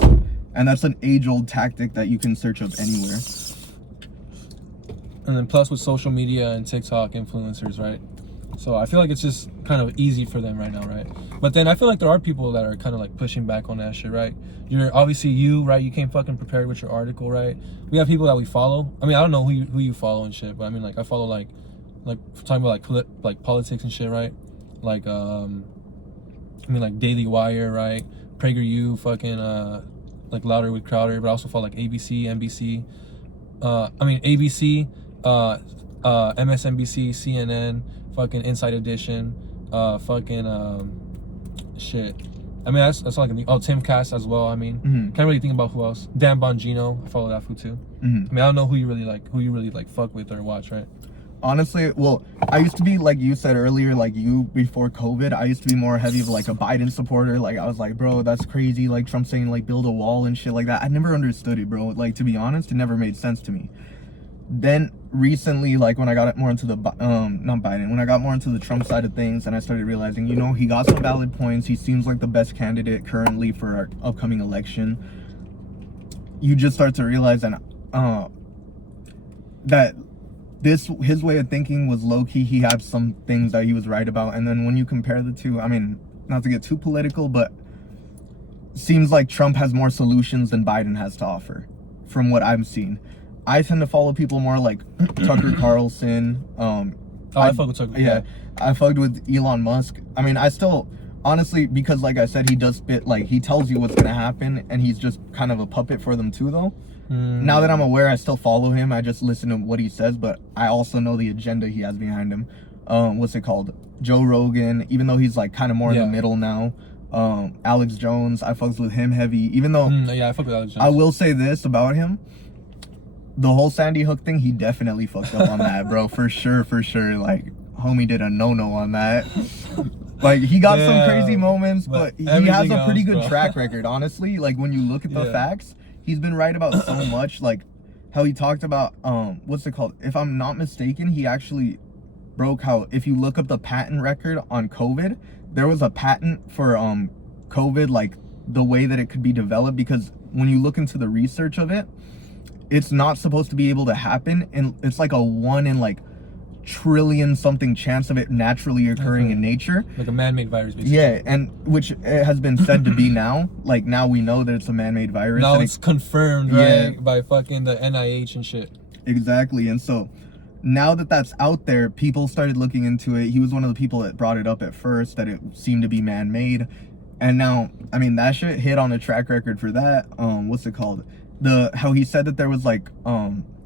And that's an age-old tactic that you can search up anywhere. And then plus with social media and TikTok influencers, right? So I feel like it's just kind of easy for them right now, right? But then I feel like there are people that are kind of like pushing back on that shit, right? You're obviously right? You came fucking prepared with your article, right? We have people that we follow. I mean, I don't know who you follow and shit, but I mean, like I follow like talking about like politics and shit, right? Like I mean like Daily Wire, right? PragerU, fucking like Louder with Crowder, but I also follow like ABC, NBC, I mean ABC, MSNBC, CNN, fucking Inside Edition, shit. I mean that's all I can think. Oh, Tim Cass as well. I mean, can't really think about who else. Dan Bongino, I follow that fool too. I mean, I don't know who you really like fuck with or watch, right? Honestly, well, I used to be, like you said earlier, like you before COVID, I used to be more heavy of like a Biden supporter. Like I was like, bro, that's crazy. Like Trump saying like build a wall and shit like that. I never understood it, bro. Like to be honest, it never made sense to me. Then recently, like when I got more into the when I got more into the Trump side of things, and I started realizing, you know, he got some valid points. He seems like the best candidate currently for our upcoming election. You just start to realize that his way of thinking was low-key. He had some things that he was right about, and then when you compare the two, I mean, not to get too political, but seems like Trump has more solutions than Biden has to offer from what I've seen. I tend to follow people more like Tucker Carlson. I fuck with Tucker. Yeah, I fucked with Elon Musk. I mean, I still, honestly, because like I said, he does spit, like he tells you what's gonna happen, and he's just kind of a puppet for them too, though. Now that I'm aware, I still follow him. I just listen to what he says, but I also know the agenda he has behind him. What's it called? Joe Rogan, even though he's like kind of more in the middle now. Alex Jones, I fucks with him heavy, even though yeah, I fuck with Alex Jones. I will say this about him. The whole Sandy Hook thing, he definitely fucked up on that, bro. For sure. Like, homie did a no-no on that. Like, he got some crazy moments, but he has a pretty good track record, honestly. Like, when you look at the facts, he's been right about so much. Like, how he talked about, what's it called? If I'm not mistaken, he actually broke how, if you look up the patent record on COVID, there was a patent for COVID, like, the way that it could be developed, because when you look into the research of it, it's not supposed to be able to happen, and it's like a 1 in like trillion something chance of it naturally occurring in nature, like a man-made virus, basically. Yeah, and which it has been said to be now. Like now we know that it's a man-made virus. Now it's confirmed, right, by fucking the NIH and shit. Exactly. And so now that that's out there, people started looking into it. He was one of the people that brought it up at first, that it seemed to be man-made, and now, I mean, that shit hit on a track record for that. What's it called? How he said that there was like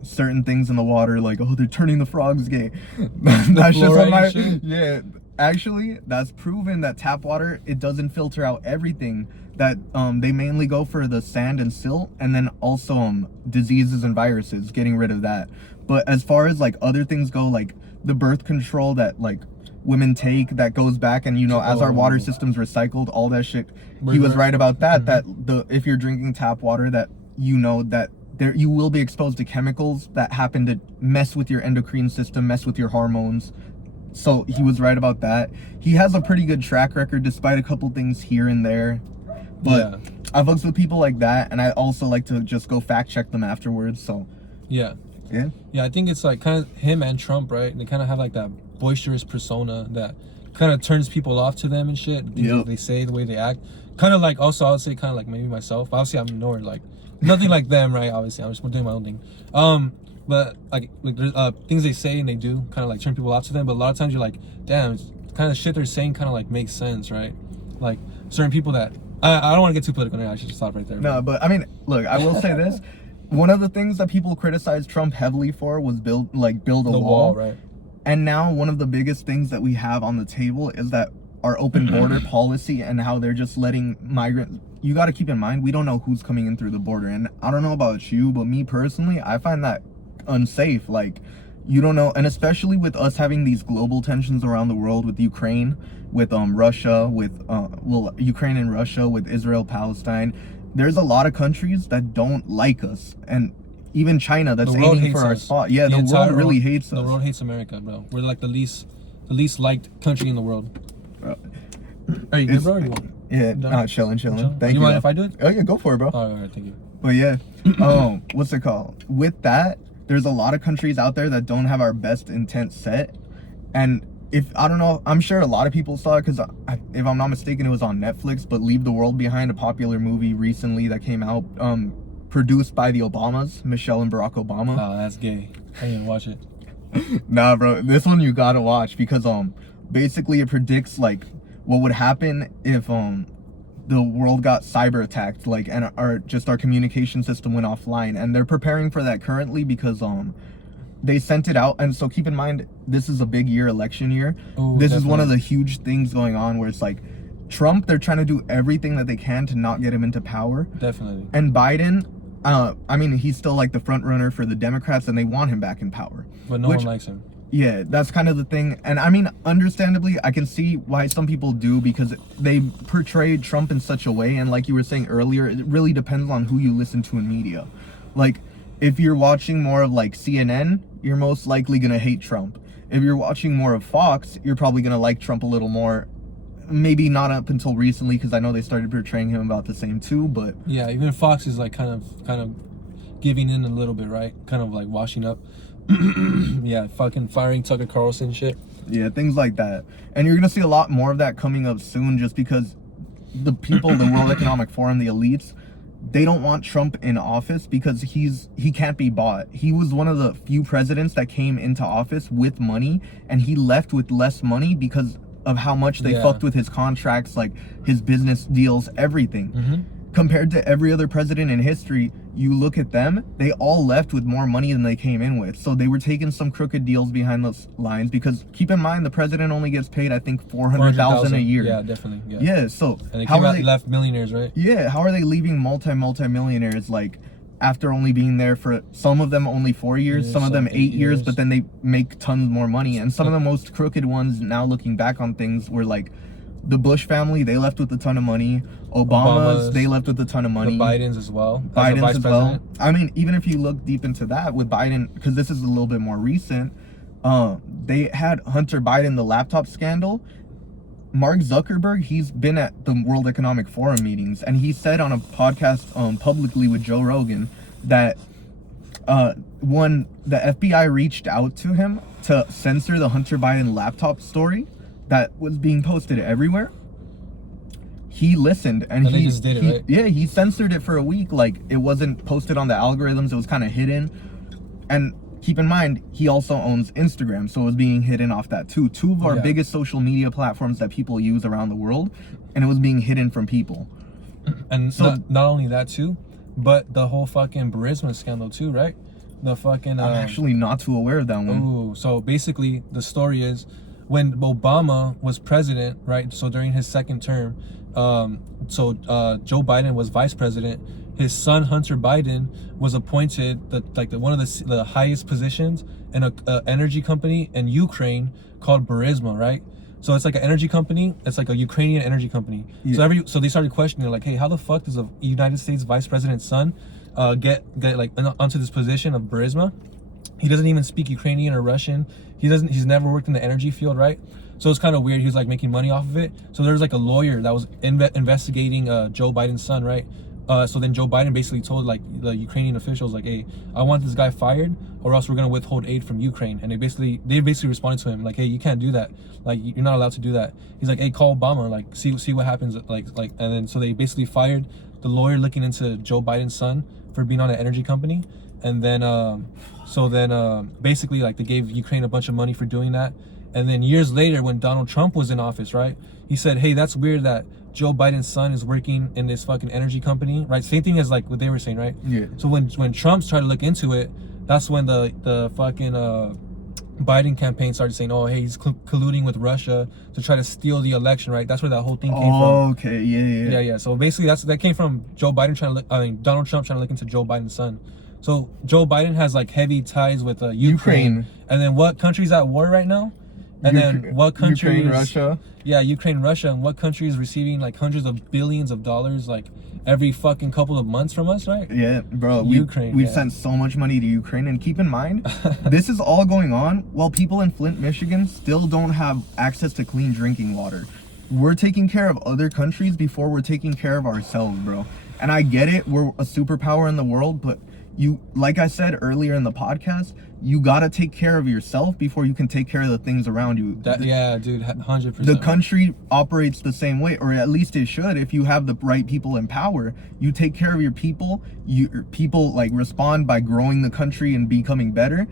certain things in the water, like, oh, they're turning the frogs gay. That's just on my shit. Yeah, actually that's proven that tap water, it doesn't filter out everything. That they mainly go for the sand and silt, and then also diseases and viruses, getting rid of that. But as far as like other things go, like the birth control that like women take, that goes back, and you know, as our water system's recycled, all that shit, he was right about that. That if you're drinking tap water, that you know that you will be exposed to chemicals that happen to mess with your endocrine system, mess with your hormones. So he was right about that. He has a pretty good track record despite a couple things here and there. But I fucks with people like that, and I also like to just go fact check them afterwards. So yeah, I think it's like kind of him and Trump, right? They kind of have like that boisterous persona that kind of turns people off to them and shit. They say, the way they act, kind of like, also I would say kind of like maybe myself. Obviously I'm nowhere like Nothing like them, right? Obviously, I'm just doing my own thing. But like there's things they say and they do kind of like turn people off to them. But a lot of times you're like, damn, it's kind of shit they're saying kind of like makes sense, right? Like certain people that I don't want to get too political now. I should just stop right there. No, but I mean, look, I will say this. One of the things that people criticized Trump heavily for was build a the wall, right? And now one of the biggest things that we have on the table is that our open border policy and how they're just letting migrants. You got to keep in mind, we don't know who's coming in through the border. And I don't know about you, but me personally, I find that unsafe. Like, you don't know. And especially with us having these global tensions around the world with Ukraine, with Russia, with Ukraine and Russia, with Israel, Palestine. There's a lot of countries that don't like us. And even China that's aiming for our spot. Yeah, the world really hates us. The world hates America, bro. We're like the least liked country in the world. Are you good, bro? Or you want? Yeah, chilling. Thank you. You mind if I do it? Oh yeah, go for it, bro. All right, thank you. But yeah, what's it called? With that, there's a lot of countries out there that don't have our best intent set. And if, I don't know, I'm sure a lot of people saw it because if I'm not mistaken, it was on Netflix, but Leave the World Behind, a popular movie recently that came out, produced by the Obamas, Michelle and Barack Obama. Oh, that's gay. I didn't even watch it. Nah, bro, this one you gotta watch because basically it predicts like what would happen if the world got cyber attacked, like, and our communication system went offline, and they're preparing for that currently because they sent it out. And so keep in mind, this is a big year, election year. Ooh, this definitely. is one of the huge things going on where it's like Trump, they're trying to do everything that they can to not get him into power. Definitely. And Biden, I mean, he's still like the front runner for the Democrats and they want him back in power. But no one likes him. Yeah, that's kind of the thing. And I mean, understandably, I can see why some people do because they portray Trump in such a way. And like you were saying earlier, it really depends on who you listen to in media. Like, if you're watching more of like CNN, you're most likely going to hate Trump. If you're watching more of Fox, you're probably going to like Trump a little more. Maybe not up until recently because I know they started portraying him about the same too, but... Yeah, even Fox is like kind of giving in a little bit, right? Kind of like washing up. Yeah, fucking firing Tucker Carlson shit. Yeah, things like that. And you're going to see a lot more of that coming up soon just because the people, the World Economic Forum, the elites, they don't want Trump in office because he can't be bought. He was one of the few presidents that came into office with money, and he left with less money because of how much they fucked with his contracts, like his business deals, everything. Mm-hmm. Compared to every other president in history, you look at them, they all left with more money than they came in with. So they were taking some crooked deals behind those lines because keep in mind, the president only gets paid, I think, $400,000 a year. Yeah, definitely. Yeah, so and they came out left millionaires, right? Yeah, how are they leaving multi-millionaires like after only being there for some of them only 4 years, some of them 8 years, but then they make tons more money. And some of the most crooked ones now looking back on things were like the Bush family, they left with a ton of money. Obama's, they left with a ton of money. The Bidens as well. Bidens as well. I mean, even if you look deep into that with Biden, because this is a little bit more recent, they had Hunter Biden, the laptop scandal. Mark Zuckerberg, he's been at the World Economic Forum meetings, and he said on a podcast publicly with Joe Rogan that when the FBI reached out to him to censor the Hunter Biden laptop story that was being posted everywhere, he listened and he just did it, right? Yeah, he censored it for a week. Like, it wasn't posted on the algorithms, it was kind of hidden. And keep in mind, he also owns Instagram, so it was being hidden off that too. Two of our biggest social media platforms that people use around the world, and it was being hidden from people. And so not only that too, but the whole fucking Burisma scandal too, right? The fucking I'm actually not too aware of that one. Ooh, so basically the story is when Obama was president, right? So during his second term, Joe Biden was vice president. His son Hunter Biden was appointed one of the highest positions in a energy company in Ukraine called Burisma, right? So it's like an energy company. It's like a Ukrainian energy company. Yeah. So they started questioning, like, hey, how the fuck does a United States vice president's son get like onto this position of Burisma? He doesn't even speak Ukrainian or Russian. He's never worked in the energy field, right? So it's kind of weird. He was like making money off of it. So there's like a lawyer that was investigating Joe Biden's son, right? So then Joe Biden basically told like the Ukrainian officials, like, hey, I want this guy fired or else we're going to withhold aid from Ukraine. And they basically responded to him like, hey, you can't do that. Like, you're not allowed to do that. He's like, hey, call Obama, like, see what happens. Like, and then so they basically fired the lawyer looking into Joe Biden's son for being on an energy company, and then basically like they gave Ukraine a bunch of money for doing that, and then years later when Donald Trump was in office, right, he said, hey, that's weird that Joe Biden's son is working in this fucking energy company, right? Same thing as like what they were saying, right? Yeah. So when Trump's tried to look into it, that's when the fucking Biden campaign started saying, oh, hey, he's colluding with Russia to try to steal the election, right? That's where that whole thing came from. Oh, okay, yeah. Yeah. So basically, that came from Joe Biden Donald Trump trying to look into Joe Biden's son. So Joe Biden has like heavy ties with Ukraine. And then what country's at war right now? And then what country? Ukraine, Russia. Yeah, Ukraine, Russia. And what country is receiving like hundreds of billions of dollars like every fucking couple of months from us, right? Yeah, bro. Ukraine. We've sent so much money to Ukraine, and keep in mind, this is all going on while people in Flint, Michigan still don't have access to clean drinking water. We're taking care of other countries before we're taking care of ourselves, bro. And I get it, we're a superpower in the world, but you, like I said earlier in the podcast, you gotta take care of yourself before you can take care of the things around you. Yeah, dude, 100%. The country operates the same way, or at least it should. If you have the right people in power, you take care of your people. People like respond by growing the country and becoming better.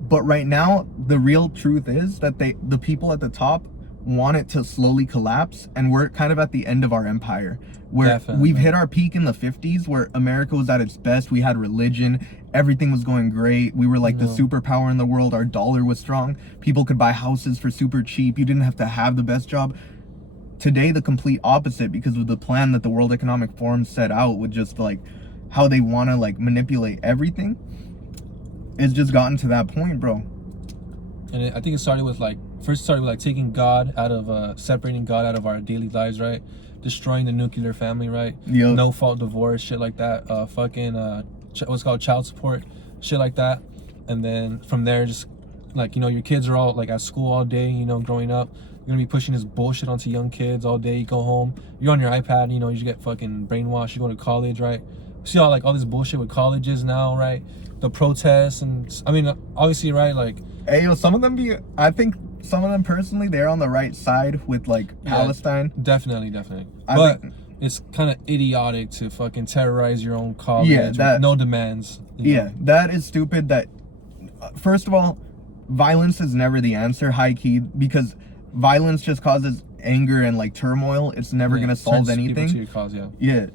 But right now, the real truth is that the people at the top want it to slowly collapse, and we're kind of at the end of our empire, where Definitely. We've hit our peak in the 50s where America was at its best. We had religion, everything was going great, we were like the superpower in the world, our dollar was strong, people could buy houses for super cheap, you didn't have to have the best job. Today, the complete opposite, because of the plan that the World Economic Forum set out with just like how they want to like manipulate everything. It's just gotten to that point, bro. And I think it started with taking God out of separating God out of our daily lives, right? Destroying the nuclear family, right? Yep. No fault divorce, shit like that. What's called child support, shit like that. And then from there, just like, your kids are all like at school all day, growing up. You're gonna be pushing this bullshit onto young kids all day. You go home, you're on your iPad, you just get fucking brainwashed. You go to college, right? See all this bullshit with colleges now, right? The protests, and I mean, obviously, right? Like, hey, yo, I think some of them personally, they're on the right side with like Palestine. Definitely. But it's kind of idiotic to fucking terrorize your own college with no demands. Yeah, that is stupid. That first of all, violence is never the answer, high key, because violence just causes anger and like turmoil. It's never gonna solve anything. To your cause, yeah.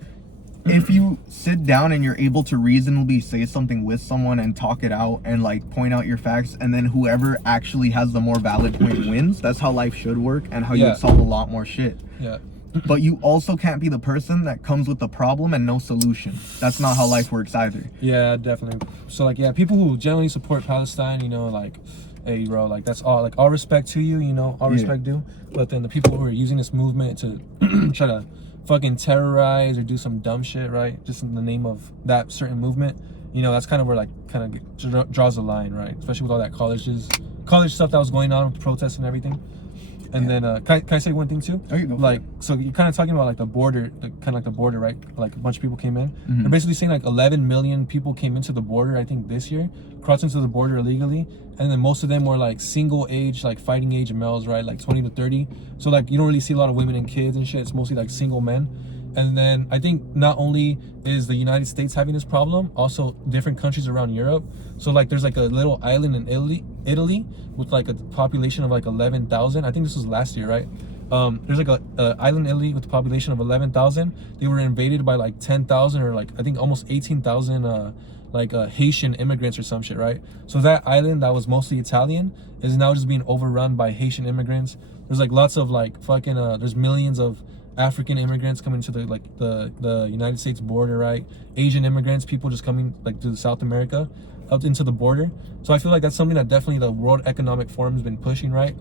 If you sit down and you're able to reasonably say something with someone and talk it out and like point out your facts, and then whoever actually has the more valid point wins, that's how life should work and how you solve a lot more shit. Yeah. But you also can't be the person that comes with the problem and no solution. That's not how life works either. Yeah, definitely. So like, people who generally support Palestine, like, hey bro, like that's all respect to you, all respect due. But then the people who are using this movement to try to fucking terrorize or do some dumb shit, right? Just in the name of that certain movement, that's kind of where draws the line, right? Especially with all that college stuff that was going on with protests and everything. And then can I say one thing too? Oh, you go. Like, so you're kind of talking about like the border, right? Like a bunch of people came in. They're basically saying like 11 million people came into the border, I think this year, crossed into the border illegally, and then most of them were like single age, like fighting age males, right? Like 20 to 30. So like you don't really see a lot of women and kids and shit. It's mostly like single men. And then I think not only is the United States having this problem, also different countries around Europe. So like there's like a little island in Italy with like a population of like 11,000. I think this was last year, right? There's like a island in Italy with a population of 11,000. They were invaded by like 10,000 or like I think almost 18,000 Haitian immigrants or some shit, right? So that island that was mostly Italian is now just being overrun by Haitian immigrants. There's like lots of like fucking there's millions of African immigrants coming to the United States border, right? Asian immigrants, people just coming like to South America up into the border. So I feel like that's something that definitely the World Economic Forum has been pushing, right?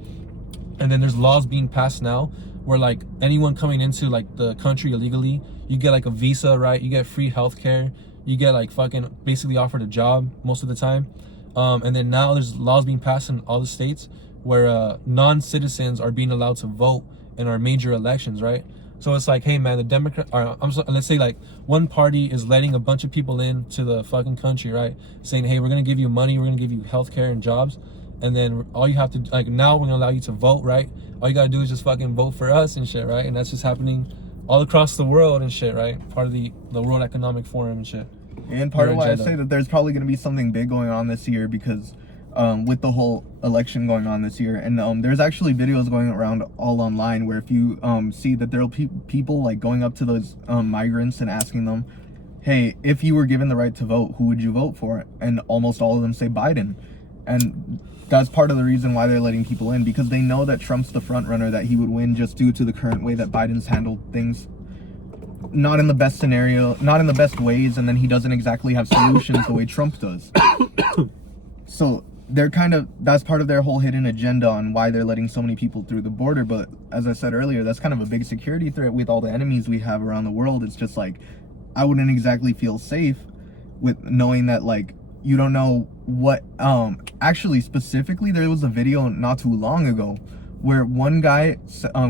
And then there's laws being passed now where like anyone coming into like the country illegally, you get like a visa, right? You get free healthcare, you get like fucking basically offered a job most of the time. And then now there's laws being passed in all the states where non-citizens are being allowed to vote in our major elections, right? So it's like, hey man, let's say like one party is letting a bunch of people in to the fucking country, right? Saying, hey, we're gonna give you money, we're gonna give you healthcare and jobs, and then all you have to like now we're gonna allow you to vote, right? All you gotta do is just fucking vote for us and shit, right? And that's just happening all across the world and shit, right? Part of the World Economic Forum and shit. And part Their of why I agenda. say that there's probably going to be something big going on this year because with the whole election going on this year, and there's actually videos going around all online where if you see that there'll be people like going up to those migrants and asking them, hey, if you were given the right to vote, who would you vote for? And almost all of them say Biden. And that's part of the reason why they're letting people in, because they know that Trump's the front runner, that he would win just due to the current way that Biden's handled things. Not in the best scenario, not in the best ways, and then he doesn't exactly have solutions the way Trump does. So they're that's part of their whole hidden agenda on why they're letting so many people through the border. But as I said earlier, that's kind of a big security threat with all the enemies we have around the world. It's just like, I wouldn't exactly feel safe with knowing that, like, you don't know what, actually specifically there was a video not too long ago where one guy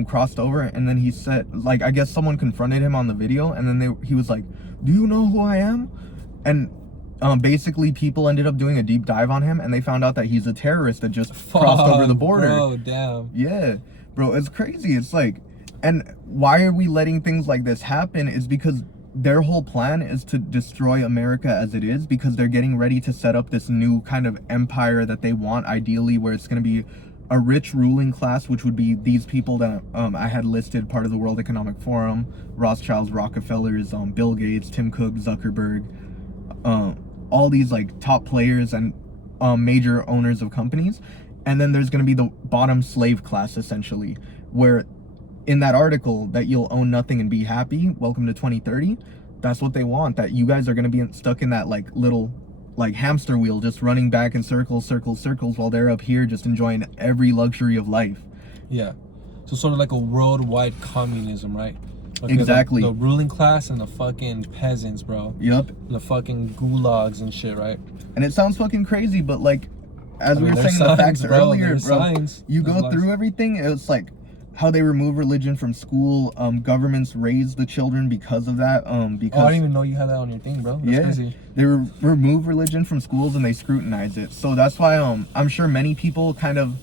crossed over, and then he said, like, I guess someone confronted him on the video, and then he was like, do you know who I am? And basically people ended up doing a deep dive on him, and they found out that he's a terrorist that just crossed over the border. Bro, damn. Yeah, bro, it's crazy. It's like, and why are we letting things like this happen is because their whole plan is to destroy America as it is, because they're getting ready to set up this new kind of empire that they want, ideally, where it's going to be a rich ruling class, which would be these people that I had listed, part of the World Economic Forum, Rothschilds, Rockefellers, Bill Gates, Tim Cook, Zuckerberg, all these like top players and major owners of companies. And then there's going to be the bottom slave class, essentially, where in that article that you'll own nothing and be happy, welcome to 2030, that's what they want, that you guys are going to be stuck in that like little like hamster wheel, just running back in circles, while they're up here just enjoying every luxury of life. Yeah. So sort of like a worldwide communism, right? Like Exactly. The ruling class and the fucking peasants, bro. Yep. The fucking gulags and shit, right? And it sounds fucking crazy, but like, as we were there's saying in the signs, facts bro. earlier, There's bro, signs. you There's go lies. through everything, it's like how they remove religion from school, governments raise the children because of that, because Oh, I didn't even know you had that on your thing, bro. That's crazy. They remove religion from schools and they scrutinize it. So that's why I'm sure many people kind of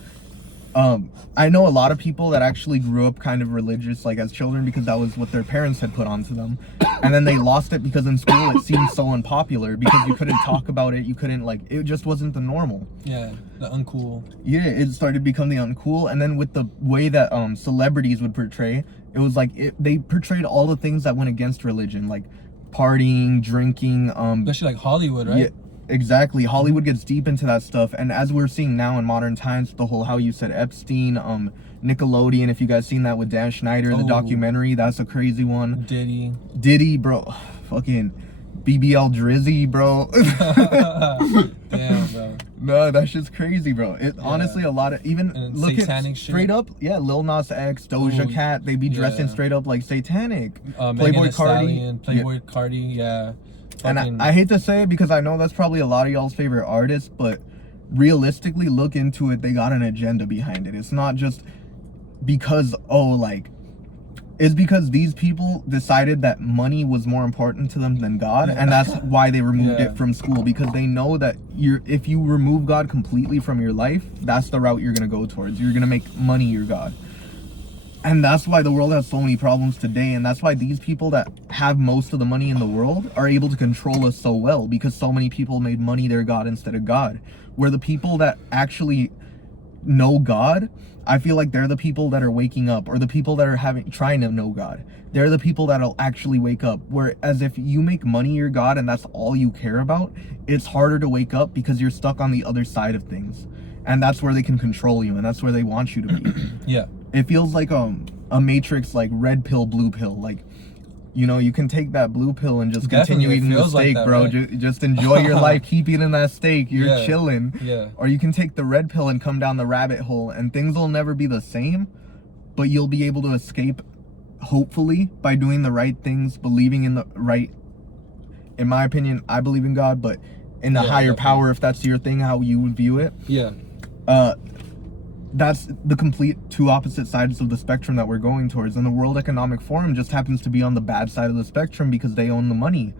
I know a lot of people that actually grew up kind of religious, like as children, because that was what their parents had put onto them, and then they lost it because in school it seemed so unpopular, because you couldn't talk about it, you couldn't, like, it just wasn't the normal. Yeah, the uncool. Yeah, it started to become the uncool, and then with the way that celebrities would portray, it was like they portrayed all the things that went against religion, like partying, drinking, Especially like Hollywood, right? yeah, exactly. Hollywood gets deep into that stuff, and as we're seeing now in modern times, the whole, how you said, Epstein, Nickelodeon, if you guys seen that with Dan Schneider, the documentary, that's a crazy one. Diddy, bro, fucking BBL Drizzy, bro. Damn, bro. No, that shit's crazy, bro. It honestly, a lot of, even and look satanic at shit. straight up, yeah, Lil Nas X, Doja Cat, they be dressing straight up like satanic. Playboy Cardi, Playboy Cardi, yeah. And I hate to say it because I know that's probably a lot of y'all's favorite artists, but realistically, look into it, they got an agenda behind it. It's not just because, it's because these people decided that money was more important to them than God, and that's why they removed it from school, because they know that if you remove God completely from your life, that's the route you're going to go towards. You're going to make money your God. And that's why the world has so many problems today, and that's why these people that have most of the money in the world are able to control us so well, because so many people made money their God instead of God. Where the people that actually know God, I feel like they're the people that are waking up, or the people that are trying to know God. They're the people that'll actually wake up. Whereas if you make money your God and that's all you care about, it's harder to wake up because you're stuck on the other side of things. And that's where they can control you, and that's where they want you to be. Yeah. It feels like a matrix, like red pill, blue pill. Like, you know, you can take that blue pill and just continue eating the steak, like that, bro. right? Just enjoy your life, keep eating that steak, you're chilling. Yeah. Or you can take the red pill and come down the rabbit hole, and things will never be the same, but you'll be able to escape, hopefully, by doing the right things, believing in the right, in my opinion, I believe in God, but in the higher power, if that's your thing, how you would view it. Yeah. That's the complete two opposite sides of the spectrum that we're going towards, and the World Economic Forum just happens to be on the bad side of the spectrum because they own the money.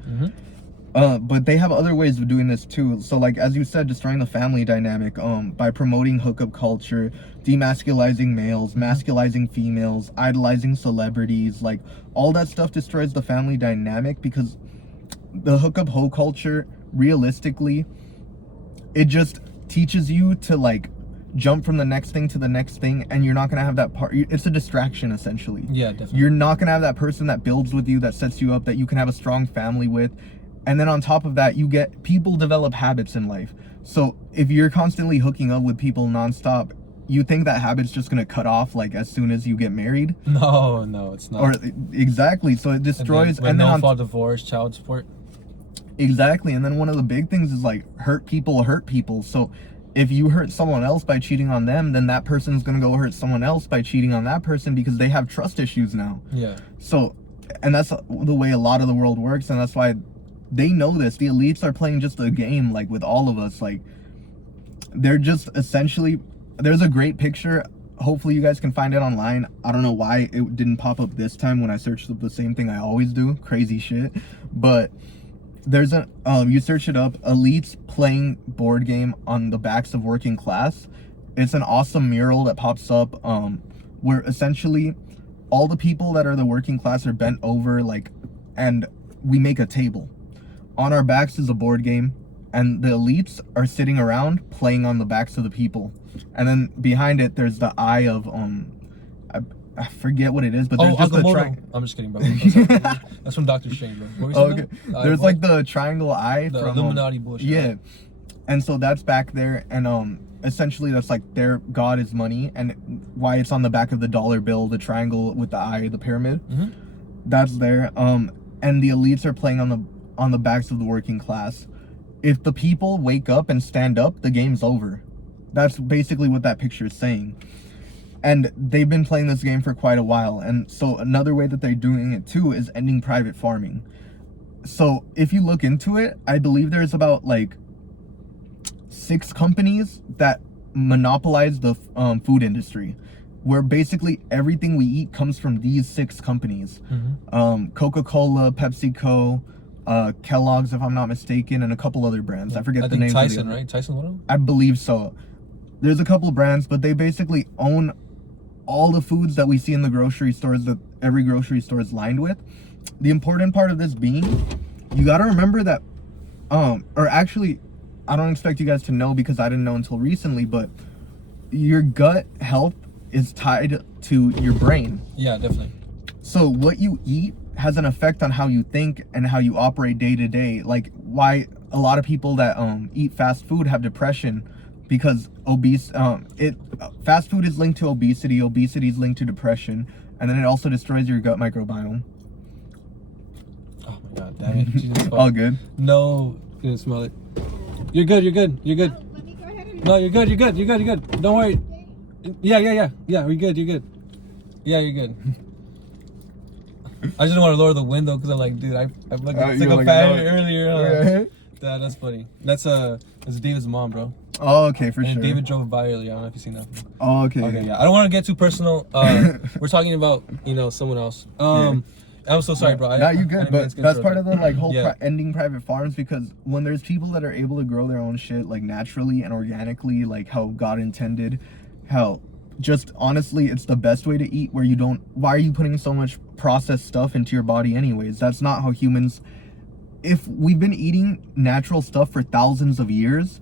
But they have other ways of doing this too. So, like, as you said, destroying the family dynamic by promoting hookup culture, demasculizing males, masculizing females, idolizing celebrities, like all that stuff destroys the family dynamic, because the hookup hoe culture, realistically, it just teaches you to like jump from the next thing to the next thing, and you're not gonna have that part. It's a distraction essentially. Yeah, definitely. You're not gonna have that person that builds with you, that sets you up, that you can have a strong family with. And then on top of that, you get people develop habits in life. So if you're constantly hooking up with people nonstop, you think that habit's just gonna cut off like as soon as you get married? No, it's not. Or exactly. So it destroys. And then no fault divorce, child support. Exactly. And then one of the big things is like hurt people. So if you hurt someone else by cheating on them, then that person's gonna go hurt someone else by cheating on that person, because they have trust issues now. Yeah. So, and that's the way a lot of the world works, and that's why they know this. The elites are playing just a game, like with all of us. Like, they're just essentially, there's a great picture. Hopefully you guys can find it online. I don't know why it didn't pop up this time when I searched up the same thing I always do. Crazy shit. But there's a you search it up, elites playing board game on the backs of working class. It's an awesome mural that pops up, where essentially all the people that are the working class are bent over, like, and we make a table. On our backs is a board game, and the elites are sitting around playing on the backs of the people. And then behind it there's the eye of I forget what it is, but there's just a triangle. I'm just kidding, bro. That's from Doctor Strange, bro. What were you saying? Okay. There's like the triangle eye the from Illuminati bullshit. Yeah. Right? And so that's back there, and essentially that's like their god is money, and why it's on the back of the dollar bill, the triangle with the eye, the pyramid. Mm-hmm. That's there. And the elites are playing on the backs of the working class. If the people wake up and stand up, the game's over. That's basically what that picture is saying. And they've been playing this game for quite a while. And so another way that they're doing it too is ending private farming. So if you look into it, I believe there's about like 6 companies that monopolize the food industry, where basically everything we eat comes from these 6 companies. Mm-hmm. Coca-Cola, PepsiCo, Kellogg's, if I'm not mistaken, and a couple other brands. Yeah. I forget I the think names. Tyson, right? Tyson, one of them? I believe so. There's a couple brands, but they basically own all the foods that we see in the grocery stores that every grocery store is lined with. The important part of this being, you got to remember that, or actually, I don't expect you guys to know because I didn't know until recently, but your gut health is tied to your brain. Yeah, definitely. So what you eat has an effect on how you think and how you operate day to day. Like why a lot of people that eat fast food have depression, because fast food is linked to obesity is linked to depression, and then it also destroys your gut microbiome. Oh my god, damn it. Jesus, All good. No, you didn't smell it. You're good. Let me go ahead and No, you're good. Don't worry. Yeah, we're good, you're good. Yeah, you're good. I just want to lower the window because I'm like, dude, I fucking took a pattern earlier. Okay. That's funny. That's David's mom, bro. Oh, okay, for And sure. David drove by earlier. I don't know if you've seen that. Oh, okay. Okay, yeah. I don't want to get too personal. We're talking about, someone else. I'm so sorry, bro. You good, but that's part of the like whole Yeah. ending private farms, because when there's people that are able to grow their own shit like naturally and organically, like how God intended, how just honestly it's the best way to eat, where you don't, why are you putting so much processed stuff into your body anyways? That's not how humans, if we've been eating natural stuff for thousands of years,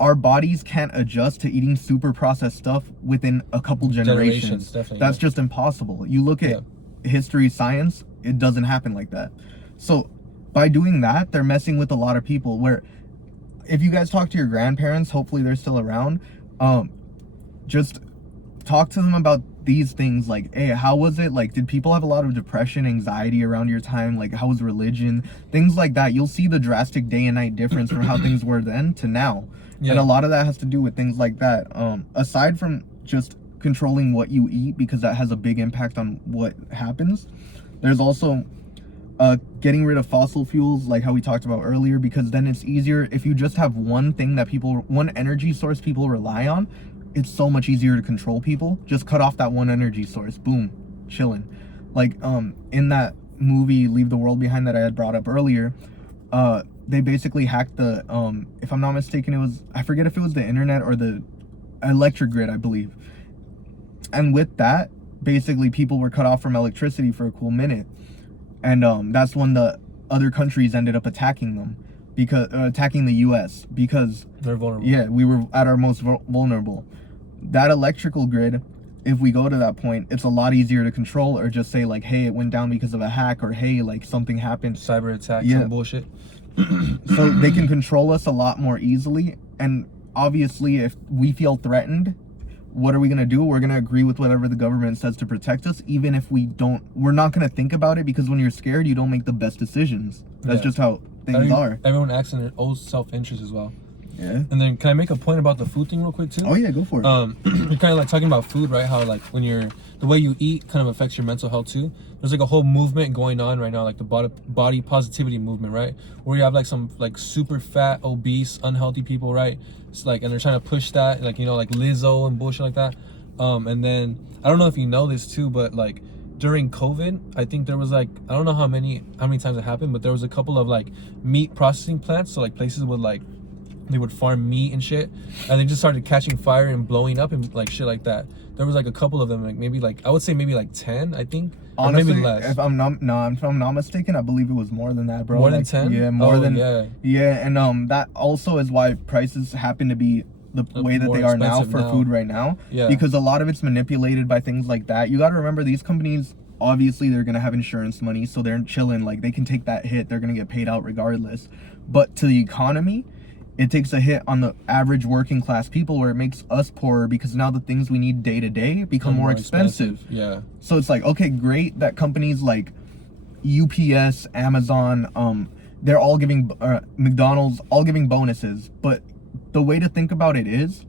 our bodies can't adjust to eating super processed stuff within a couple generations. That's just impossible. You look at history, science, it doesn't happen like that. So by doing that, they're messing with a lot of people, where if you guys talk to your grandparents, hopefully they're still around, just talk to them about these things. Like, hey, how was it? Like, did people have a lot of depression, anxiety around your time? Like, how was religion? Things like that. You'll see the drastic day and night difference from how things were then to now. Yeah. And a lot of that has to do with things like that. Aside from just controlling what you eat, because that has a big impact on what happens, there's also getting rid of fossil fuels, like how we talked about earlier, because then it's easier if you just have one thing that one energy source people rely on. It's so much easier to control people. Just cut off that one energy source, boom, chilling. Like in that movie Leave the World Behind that I had brought up earlier, they basically hacked the if I'm not mistaken, I forget if it was the internet or the electric grid, I believe. And with that, basically people were cut off from electricity for a cool minute. And that's when the other countries ended up attacking them, because attacking the U.S. because They're vulnerable. yeah, we were at our most vulnerable. That electrical grid, if we go to that point, it's a lot easier to control, or just say like, hey, it went down because of a hack, or hey, like something happened, Cyber attack, Yeah. some bullshit. so they can control us a lot more easily. And obviously, if we feel threatened, what are we gonna do? We're gonna agree with whatever the government says to protect us, even if we don't. We're not gonna think about it, because when you're scared, you don't make the best decisions. That's Yeah. just how things are. Everyone acts in their own self-interest as well. Yeah. And then can I make a point about the food thing real quick too? Oh yeah, go for it. You're kind of like talking about food, right? How like when you're the way you eat kind of affects your mental health too. There's like a whole movement going on right now, like the body positivity movement, right? Where you have like some like super fat, obese, unhealthy people, right? It's like, and they're trying to push that, like, you know, like Lizzo and bullshit like that. And then I don't know if you know this too, but like during COVID, I think there was like, I don't know how many times it happened, but there was a couple of like meat processing plants. So like places with like, they would farm meat and shit, and they just started catching fire and blowing up and like shit like that. There was like a couple of them, like maybe like, I would say maybe like 10, I think. Honestly, or maybe less. if I'm not mistaken, I believe it was more than that, bro. More than Like, 10? Yeah, more than. Yeah. And that also is why prices happen to be the way that More they are now expensive for now. food right now. Yeah. Because a lot of it's manipulated by things like that. You got to remember, these companies, obviously they're gonna have insurance money, so they're chilling. Like, they can take that hit. They're gonna get paid out regardless. But to the economy, it takes a hit on the average working class people, where it makes us poorer, because now the things we need day to day become more expensive. Yeah. So it's like, okay, great that companies like UPS, Amazon, they're all giving McDonald's, all giving bonuses. But the way to think about it is,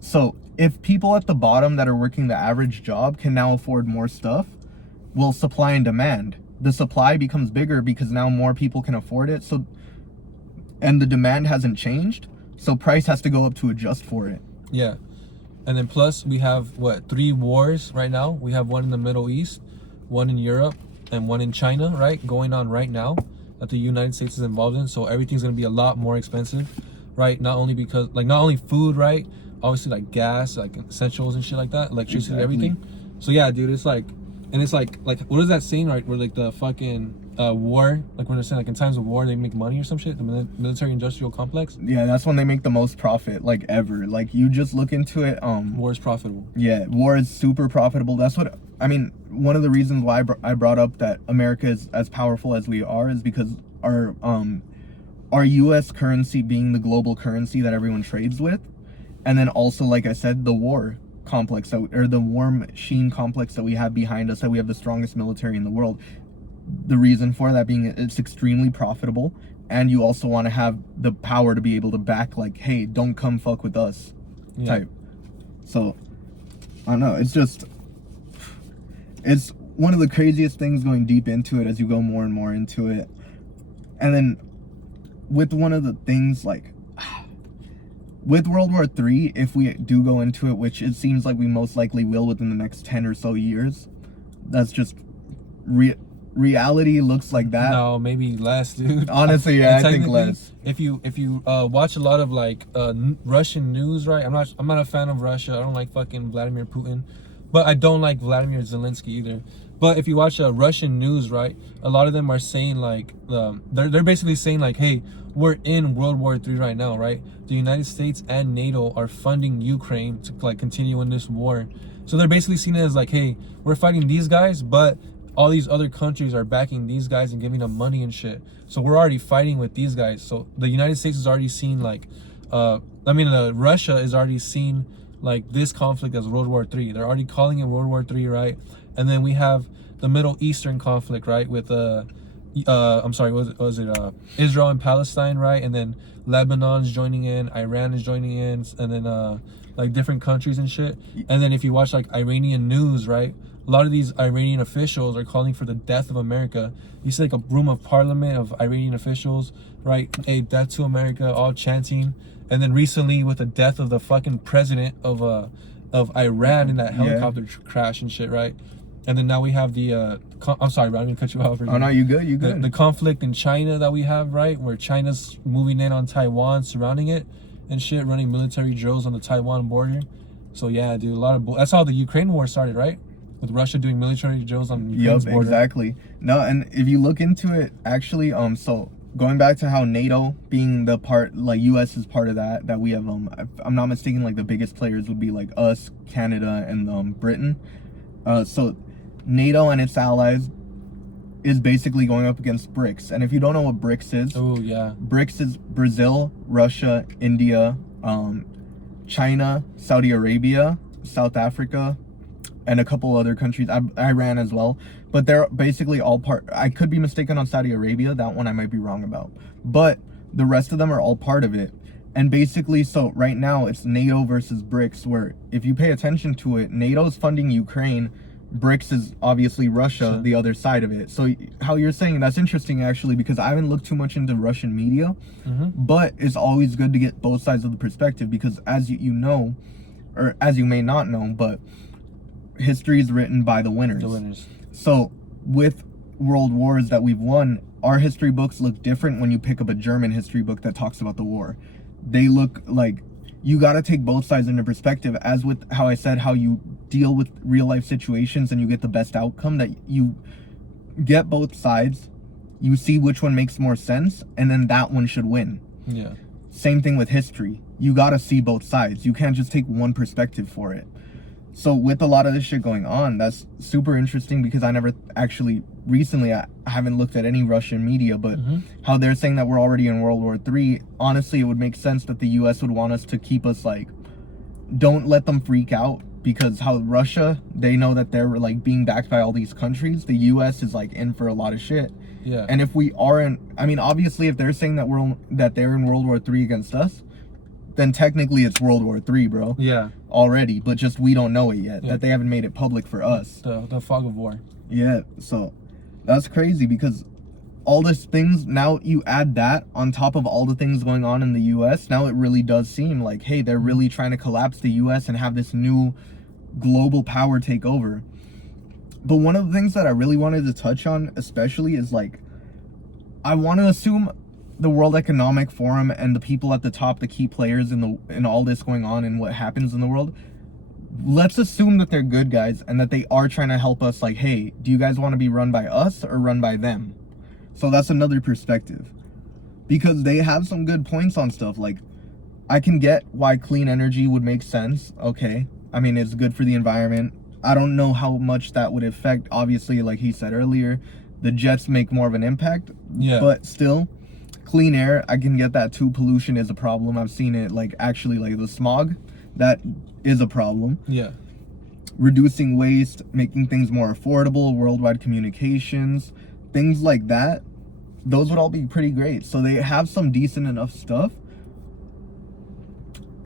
so if people at the bottom that are working the average job can now afford more stuff, well, supply and demand. The supply becomes bigger because now more people can afford it. So, and the demand hasn't changed, so price has to go up to adjust for it. Yeah. And then plus we have what, 3 wars right now. We have one in the Middle East, one in Europe, and one in China, right? Going on right now that the United States is involved in. So everything's gonna be a lot more expensive, right? Not only because like, not only food, right? Obviously like gas, like essentials and shit like that, electricity, Exactly. everything. So yeah, dude, it's like, and it's like what is that saying, right? Where like the fucking war, like when they're saying like in times of war they make money or some shit, the military industrial complex. Yeah, that's when they make the most profit, like, ever. Like, you just look into it. War is profitable. Yeah, war is super profitable. That's what I mean. One of the reasons why I brought up that America is as powerful as we are is because our U.S. currency being the global currency that everyone trades with, and then also, like I said, the war complex or the war machine complex that we have behind us, that we have the strongest military in the world. The reason for that being, it's extremely profitable, and you also want to have the power to be able to back, like, hey, don't come fuck with us, type. So I don't know, it's one of the craziest things, going deep into it as you go more and more into it. And then with one of the things, like with World War III, if we do go into it, which it seems like we most likely will within the next 10 or so years, that's just reality looks like that. No, maybe less, dude. Honestly, yeah, I think Technically, less. If you watch a lot of like Russian news, right? I'm not a fan of Russia. I don't like fucking Vladimir Putin, but I don't like Vladimir Zelensky either. But if you watch Russian news, right, a lot of them are saying like they're basically saying like, hey, we're in World War III right now, right? The United States and NATO are funding Ukraine to like continue in this war. So they're basically seeing it as like, hey, we're fighting these guys, but all these other countries are backing these guys and giving them money and shit. So we're already fighting with these guys. So the United States is already seen like, Russia is already seen like this conflict as World War III. They're already calling it World War III, right? And then we have the Middle Eastern conflict, right? With Israel and Palestine, right? And then Lebanon's joining in, Iran is joining in, and then like different countries and shit. And then if you watch like Iranian news, right? A lot of these Iranian officials are calling for the death of America. You see like a room of parliament of Iranian officials, right? Hey, death to America, all chanting. And then recently with the death of the fucking president of Iran in that helicopter crash and shit, right? And then now we have the I'm sorry, bro, I'm gonna cut you off. Oh no, you good. The conflict in China that we have, right? Where China's moving in on Taiwan, surrounding it and shit, running military drills on the Taiwan border. So yeah, dude, a lot of that's how the Ukraine war started, right? with Russia doing military drills on Ukraine's Yep, border. exactly. No, and if you look into it, actually, so going back to how NATO being the part, like US is part of that we have, if I'm not mistaken, like the biggest players would be like us, Canada, and Britain. So NATO and its allies is basically going up against BRICS. And if you don't know what BRICS is, Oh yeah. BRICS is Brazil, Russia, India, China, Saudi Arabia, South Africa, and a couple other countries, Iran as well. But they're basically all part. I could be mistaken on Saudi Arabia. That one I might be wrong about. But the rest of them are all part of it. And basically, so right now it's NATO versus BRICS, where if you pay attention to it, NATO's funding Ukraine. BRICS is obviously Russia, Sure. the other side of it. So how you're saying, that's interesting actually, because I haven't looked too much into Russian media, but it's always good to get both sides of the perspective, because as you know, or as you may not know, but history is written by the winners. The winners. So with world wars that we've won, our history books look different when you pick up a German history book that talks about the war. They look like, you got to take both sides into perspective, as with how I said, how you deal with real life situations and you get the best outcome, that you get both sides, you see which one makes more sense, and then that one should win. Yeah. Same thing with history. You got to see both sides. You can't just take one perspective for it. So with a lot of this shit going on, that's super interesting, because I never actually, recently, I haven't looked at any Russian media, but how they're saying that we're already in World War III, honestly, it would make sense that the US would want us to keep us, like, don't let them freak out, because how Russia, they know that they're, like, being backed by all these countries. The US is, like, in for a lot of shit. Yeah. And if we are in, I mean, obviously, if they're saying that they're in World War III against us, then technically it's World War III, bro. Yeah. Already, but just we don't know it yet. Yeah. That they haven't made it public for us. The fog of war. Yeah, so that's crazy, because all these things, now you add that on top of all the things going on in the US, now it really does seem like, hey, they're really trying to collapse the US and have this new global power take over. But one of the things that I really wanted to touch on especially is, like, I want to assume the World Economic Forum and the people at the top, the key players in all this going on and what happens in the world, let's assume that they're good guys and that they are trying to help us. Like, hey, do you guys want to be run by us or run by them? So that's another perspective, because they have some good points on stuff. Like, I can get why clean energy would make sense. Okay, I mean, it's good for the environment. I don't know how much that would affect, obviously, like he said earlier, the jets make more of an impact. Yeah. But still, clean air, I can get that too. Pollution is a problem. I've seen it, like, actually, like the smog, that is a problem. Yeah. Reducing waste, making things more affordable, worldwide communications, things like that, those would all be pretty great. So they have some decent enough stuff.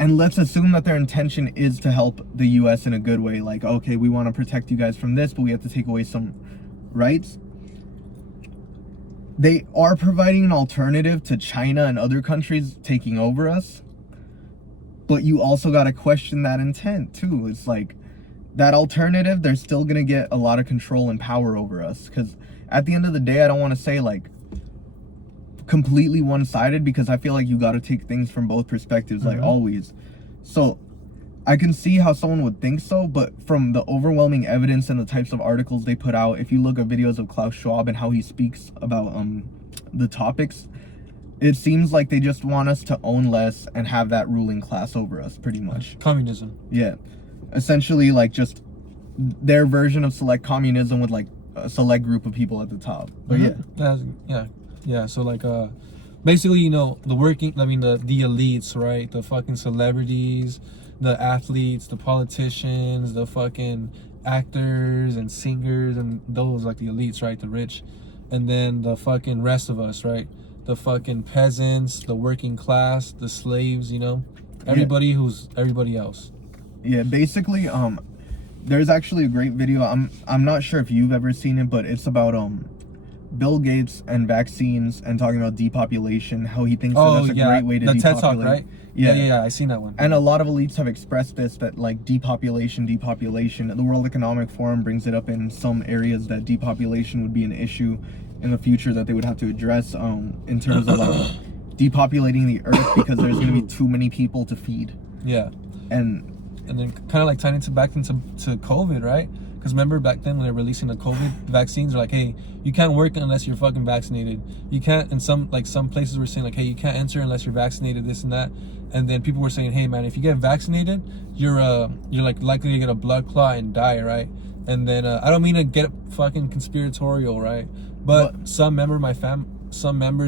And let's assume that their intention is to help the US in a good way. Like, okay, we want to protect you guys from this, but we have to take away some rights. They are providing an alternative to China and other countries taking over us. But you also got to question that intent too. It's like, that alternative, they're still going to get a lot of control and power over us. Because at the end of the day, I don't want to say, like, completely one-sided, because I feel like you got to take things from both perspectives, like always. So I can see how someone would think so, but from the overwhelming evidence and the types of articles they put out, if you look at videos of Klaus Schwab and how he speaks about the topics, it seems like they just want us to own less and have that ruling class over us, pretty much. Communism. Yeah, essentially, like, just their version of select communism with, like, a select group of people at the top. But Yeah. So, like, basically, you know, the elites, right? The fucking celebrities, the athletes, the politicians, the fucking actors and singers, and those, like, the elites, right? The rich. And then the fucking rest of us, right? The fucking peasants, the working class, the slaves, you know? Everybody who's everybody else. Yeah, basically, there's actually a great video. I'm not sure if you've ever seen it, but it's about Bill Gates and vaccines and talking about depopulation, how he thinks that that's a great way to the depopulate. TED Talk, right? Yeah, I seen that one. And a lot of elites have expressed this, that, like, depopulation. The World Economic Forum brings it up in some areas that depopulation would be an issue in the future that they would have to address, in terms of, like, depopulating the earth, because there's going to be too many people to feed. Yeah. And then kind of like tying it back into COVID, right? Because remember back then when they're releasing the COVID vaccines, they're like, hey, you can't work unless you're fucking vaccinated. You can't, and some places were saying like, hey, you can't enter unless you're vaccinated, this and that. And then people were saying, hey man, if you get vaccinated, you're like likely to get a blood clot and die, right? And then I don't mean to get fucking conspiratorial, right? But some members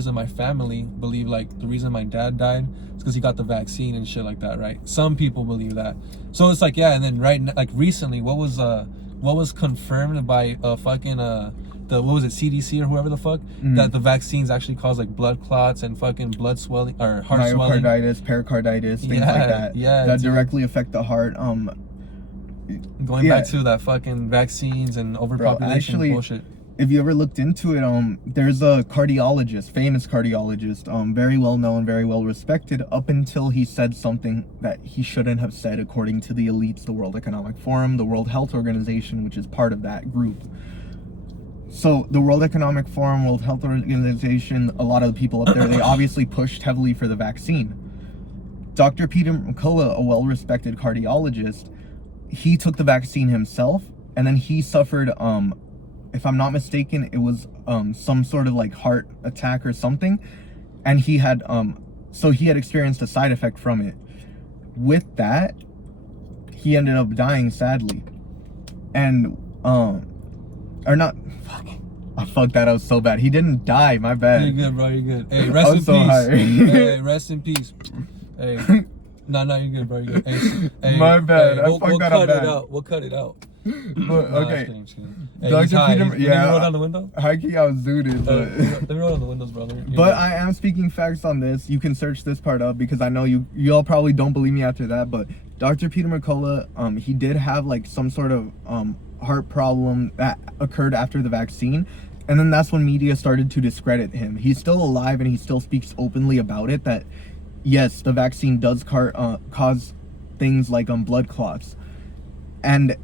of my family believe like the reason my dad died is because he got the vaccine and shit like that, right? Some people believe that. So it's like, yeah, and then like recently, what was confirmed by what was it, CDC or whoever the fuck, that the vaccines actually cause like blood clots and fucking blood swelling or heart swelling, myocarditis, pericarditis, things like that. Yeah, that directly affect the heart. Going back to that fucking vaccines and overpopulation bullshit. If you ever looked into it, there's a cardiologist, famous cardiologist, very well known, very well respected, up until he said something that he shouldn't have said according to the elites, the World Economic Forum, the World Health Organization, which is part of that group. So the World Economic Forum, World Health Organization, a lot of the people up there, they obviously pushed heavily for the vaccine. Dr. Peter McCullough, a well-respected cardiologist, he took the vaccine himself, and then he suffered, if I'm not mistaken, it was some sort of like heart attack or something, and he had so he had experienced a side effect from it. With that, he ended up dying sadly, and or not. Fuck, I fucked that up so bad. He didn't die. My bad. You're good, bro. You're good. Hey, rest in peace. Hey, rest in peace. Hey, no, you're good, bro. You're good. Hey, my bad. Hey, I fucked that up bad. We'll cut it out. But, okay. I'm just kidding. Hey, Dr. he's high. Peter, yeah. Let me roll down the window. High key, I was zooted, but let me roll down the windows, brother. But I am speaking facts on this. You can search this part up because I know you all probably don't believe me after that. But Dr. Peter McCullough, he did have like some sort of heart problem that occurred after the vaccine, and then that's when media started to discredit him. He's still alive and he still speaks openly about it. That yes, the vaccine does cause things like blood clots, and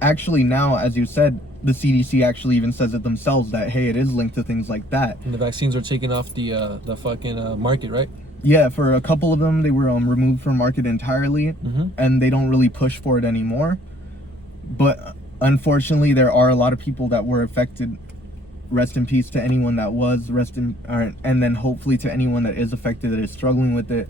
actually now, as you said, the CDC actually even says it themselves that hey, it is linked to things like that. And the vaccines are taken off the fucking market, right? Yeah, for a couple of them, they were removed from market entirely, and they don't really push for it anymore. But unfortunately, there are a lot of people that were affected. Rest in peace to anyone that was. And then hopefully to anyone that is affected, that is struggling with it.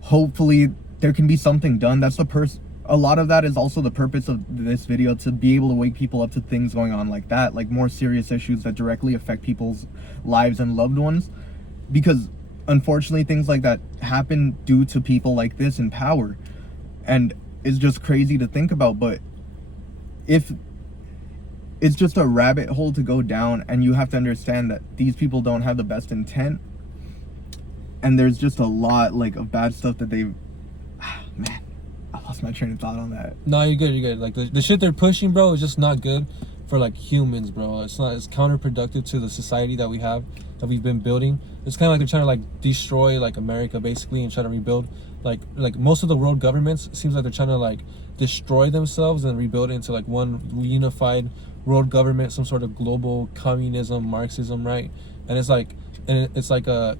Hopefully there can be something done. That's a lot of that is also the purpose of this video, to be able to wake people up to things going on like that, like more serious issues that directly affect people's lives and loved ones. Because unfortunately, things like that happen due to people like this in power. And it's just crazy to think about, but if it's just a rabbit hole to go down, and you have to understand that these people don't have the best intent, and there's just a lot like of bad stuff that they've man, I lost my train of thought on that. No, you're good. Like the shit they're pushing, bro, is just not good for like humans, bro. It's counterproductive to the society that we've been building. It's kind of like they're trying to like destroy like America basically and try to rebuild like most of the world governments. It seems like they're trying to like destroy themselves and rebuild it into like one unified world government, some sort of global communism, Marxism, right? And it's like kind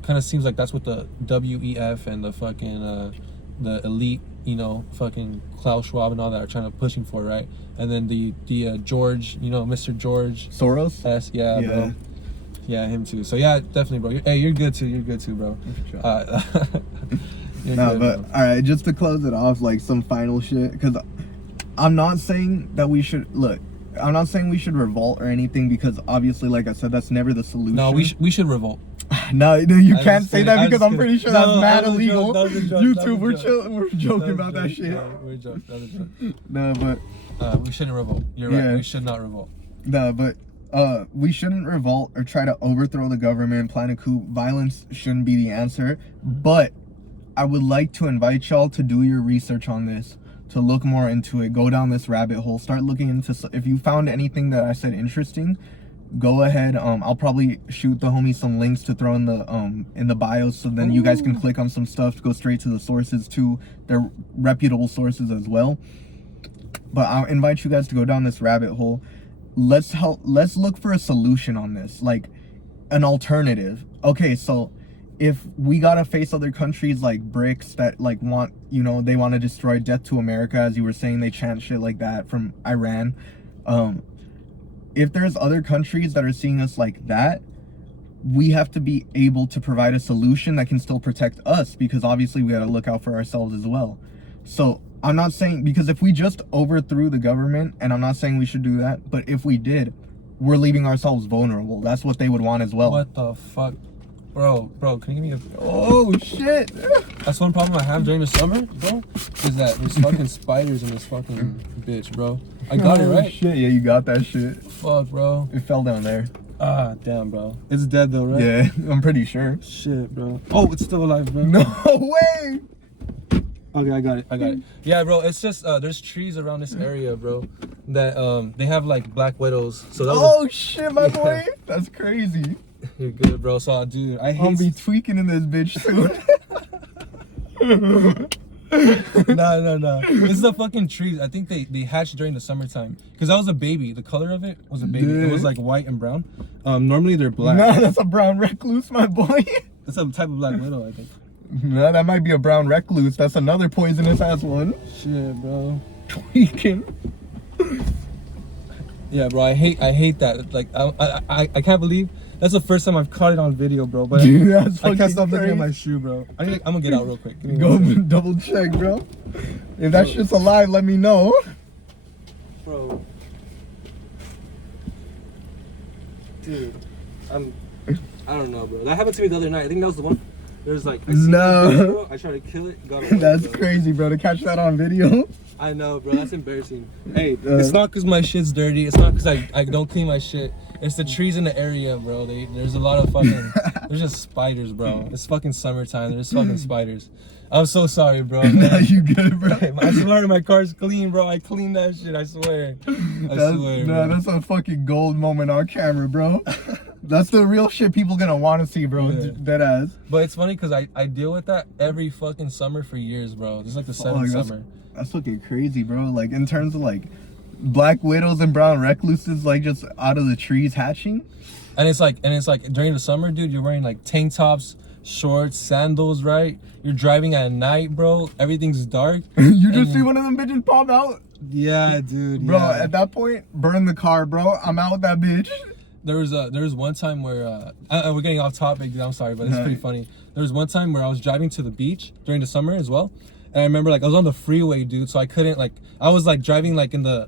of seems like that's what the WEF and the fucking the elite, you know, fucking Klaus Schwab and all that are trying to pushing for, right? And then the George, you know, Mr. George Soros. Yeah, bro. Yeah, him too. So yeah, definitely, bro. Hey, you're good too, bro. No, but all right, just to close it off, like some final shit, because I'm not saying that we should I'm not saying we should revolt or anything, because obviously, like I said, that's never the solution. No, we should revolt. No, you can't say that, because I'm pretty sure that's mad illegal. YouTube, we're joking about that shit. We're joking. That was a joke. No, but we shouldn't revolt. You're right. We should not revolt. No, but we shouldn't revolt or try to overthrow the government, plan a coup. Violence shouldn't be the answer. But I would like to invite y'all to do your research on this, to look more into it, go down this rabbit hole, start looking into, if you found anything that I said interesting, go ahead. I'll probably shoot the homies some links to throw in the bios, so then you guys can click on some stuff to go straight to the sources too. They're reputable sources as well. But I'll invite you guys to go down this rabbit hole. Let's look for a solution on this, like an alternative. Okay, so if we gotta face other countries like BRICS that like want, you know, they want to destroy death to America, as you were saying, they chant shit like that from Iran. If there's other countries that are seeing us like that, we have to be able to provide a solution that can still protect us, because obviously we gotta look out for ourselves as well. So I'm not saying, because if we just overthrew the government, and I'm not saying we should do that, but if we did, we're leaving ourselves vulnerable. That's what they would want as well. What the fuck? Bro, can you give me a... Oh, shit. That's one problem I have during the summer, bro, is that there's fucking spiders in this fucking bitch, bro. I got it, right? Shit, yeah, you got that shit. Fuck, bro. It fell down there. Ah, damn, bro. It's dead, though, right? Yeah, I'm pretty sure. Shit, bro. Oh, it's still alive, bro. No way. Okay, I got it. Yeah, bro, it's just, there's trees around this area, bro, that, they have, like, black widows. So that was Shit, my boy. That's crazy. You're good, bro. So, dude, I hate... I'll be tweaking in this bitch soon. No. It's the fucking trees. I think they hatched during the summertime. Because that was a baby. The color of it was a baby. Yeah. It was, like, white and brown. Normally, they're black. No, that's a brown recluse, my boy. That's a type of black widow, I think. No, that might be a brown recluse. That's another poisonous ass one. Shit, bro. Tweaking. Yeah, bro, I hate that. Like, I can't believe that's the first time I've caught it on video, bro. But Dude, that's I can't stop fucking looking at crazy. my shoe, bro. I'm gonna get out real quick. Give me Go 1 second. double check, bro. If that shit's alive, let me know. Bro. Dude, I don't know, bro. That happened to me the other night. I think that was the one. There's like, I seen No. that video, I tried to kill it, got away, That's bro. crazy, bro, to catch that on video. I know, bro. That's embarrassing. Hey, it's not because my shit's dirty. It's not because I don't clean my shit. It's the trees in the area, bro. There's a lot of fucking... There's just spiders, bro. It's fucking summertime. There's fucking spiders. I'm so sorry, bro. Nah, you good, bro. I swear my car's clean, bro. I cleaned that shit. I swear. I swear, bro. That's a fucking gold moment on camera, bro. That's the real shit people gonna want to see, bro. Yeah. Dead ass. But it's funny because I deal with that every fucking summer for years, bro. This is like the seventh summer. That's fucking crazy, bro. Like, in terms of like black widows and brown recluses, like just out of the trees hatching. And it's like during the summer, dude, you're wearing like tank tops, shorts, sandals, right? You're driving at night, bro. Everything's dark. You just see one of them bitches pop out. Yeah, dude. Bro, yeah. at that point, burn the car, bro. I'm out with that bitch. There was one time where we're getting off topic, dude. I'm sorry, but it's pretty funny. There was one time where I was driving to the beach during the summer as well. And I remember, like, I was on the freeway, dude, so I couldn't, like, I was, like, driving, like, in the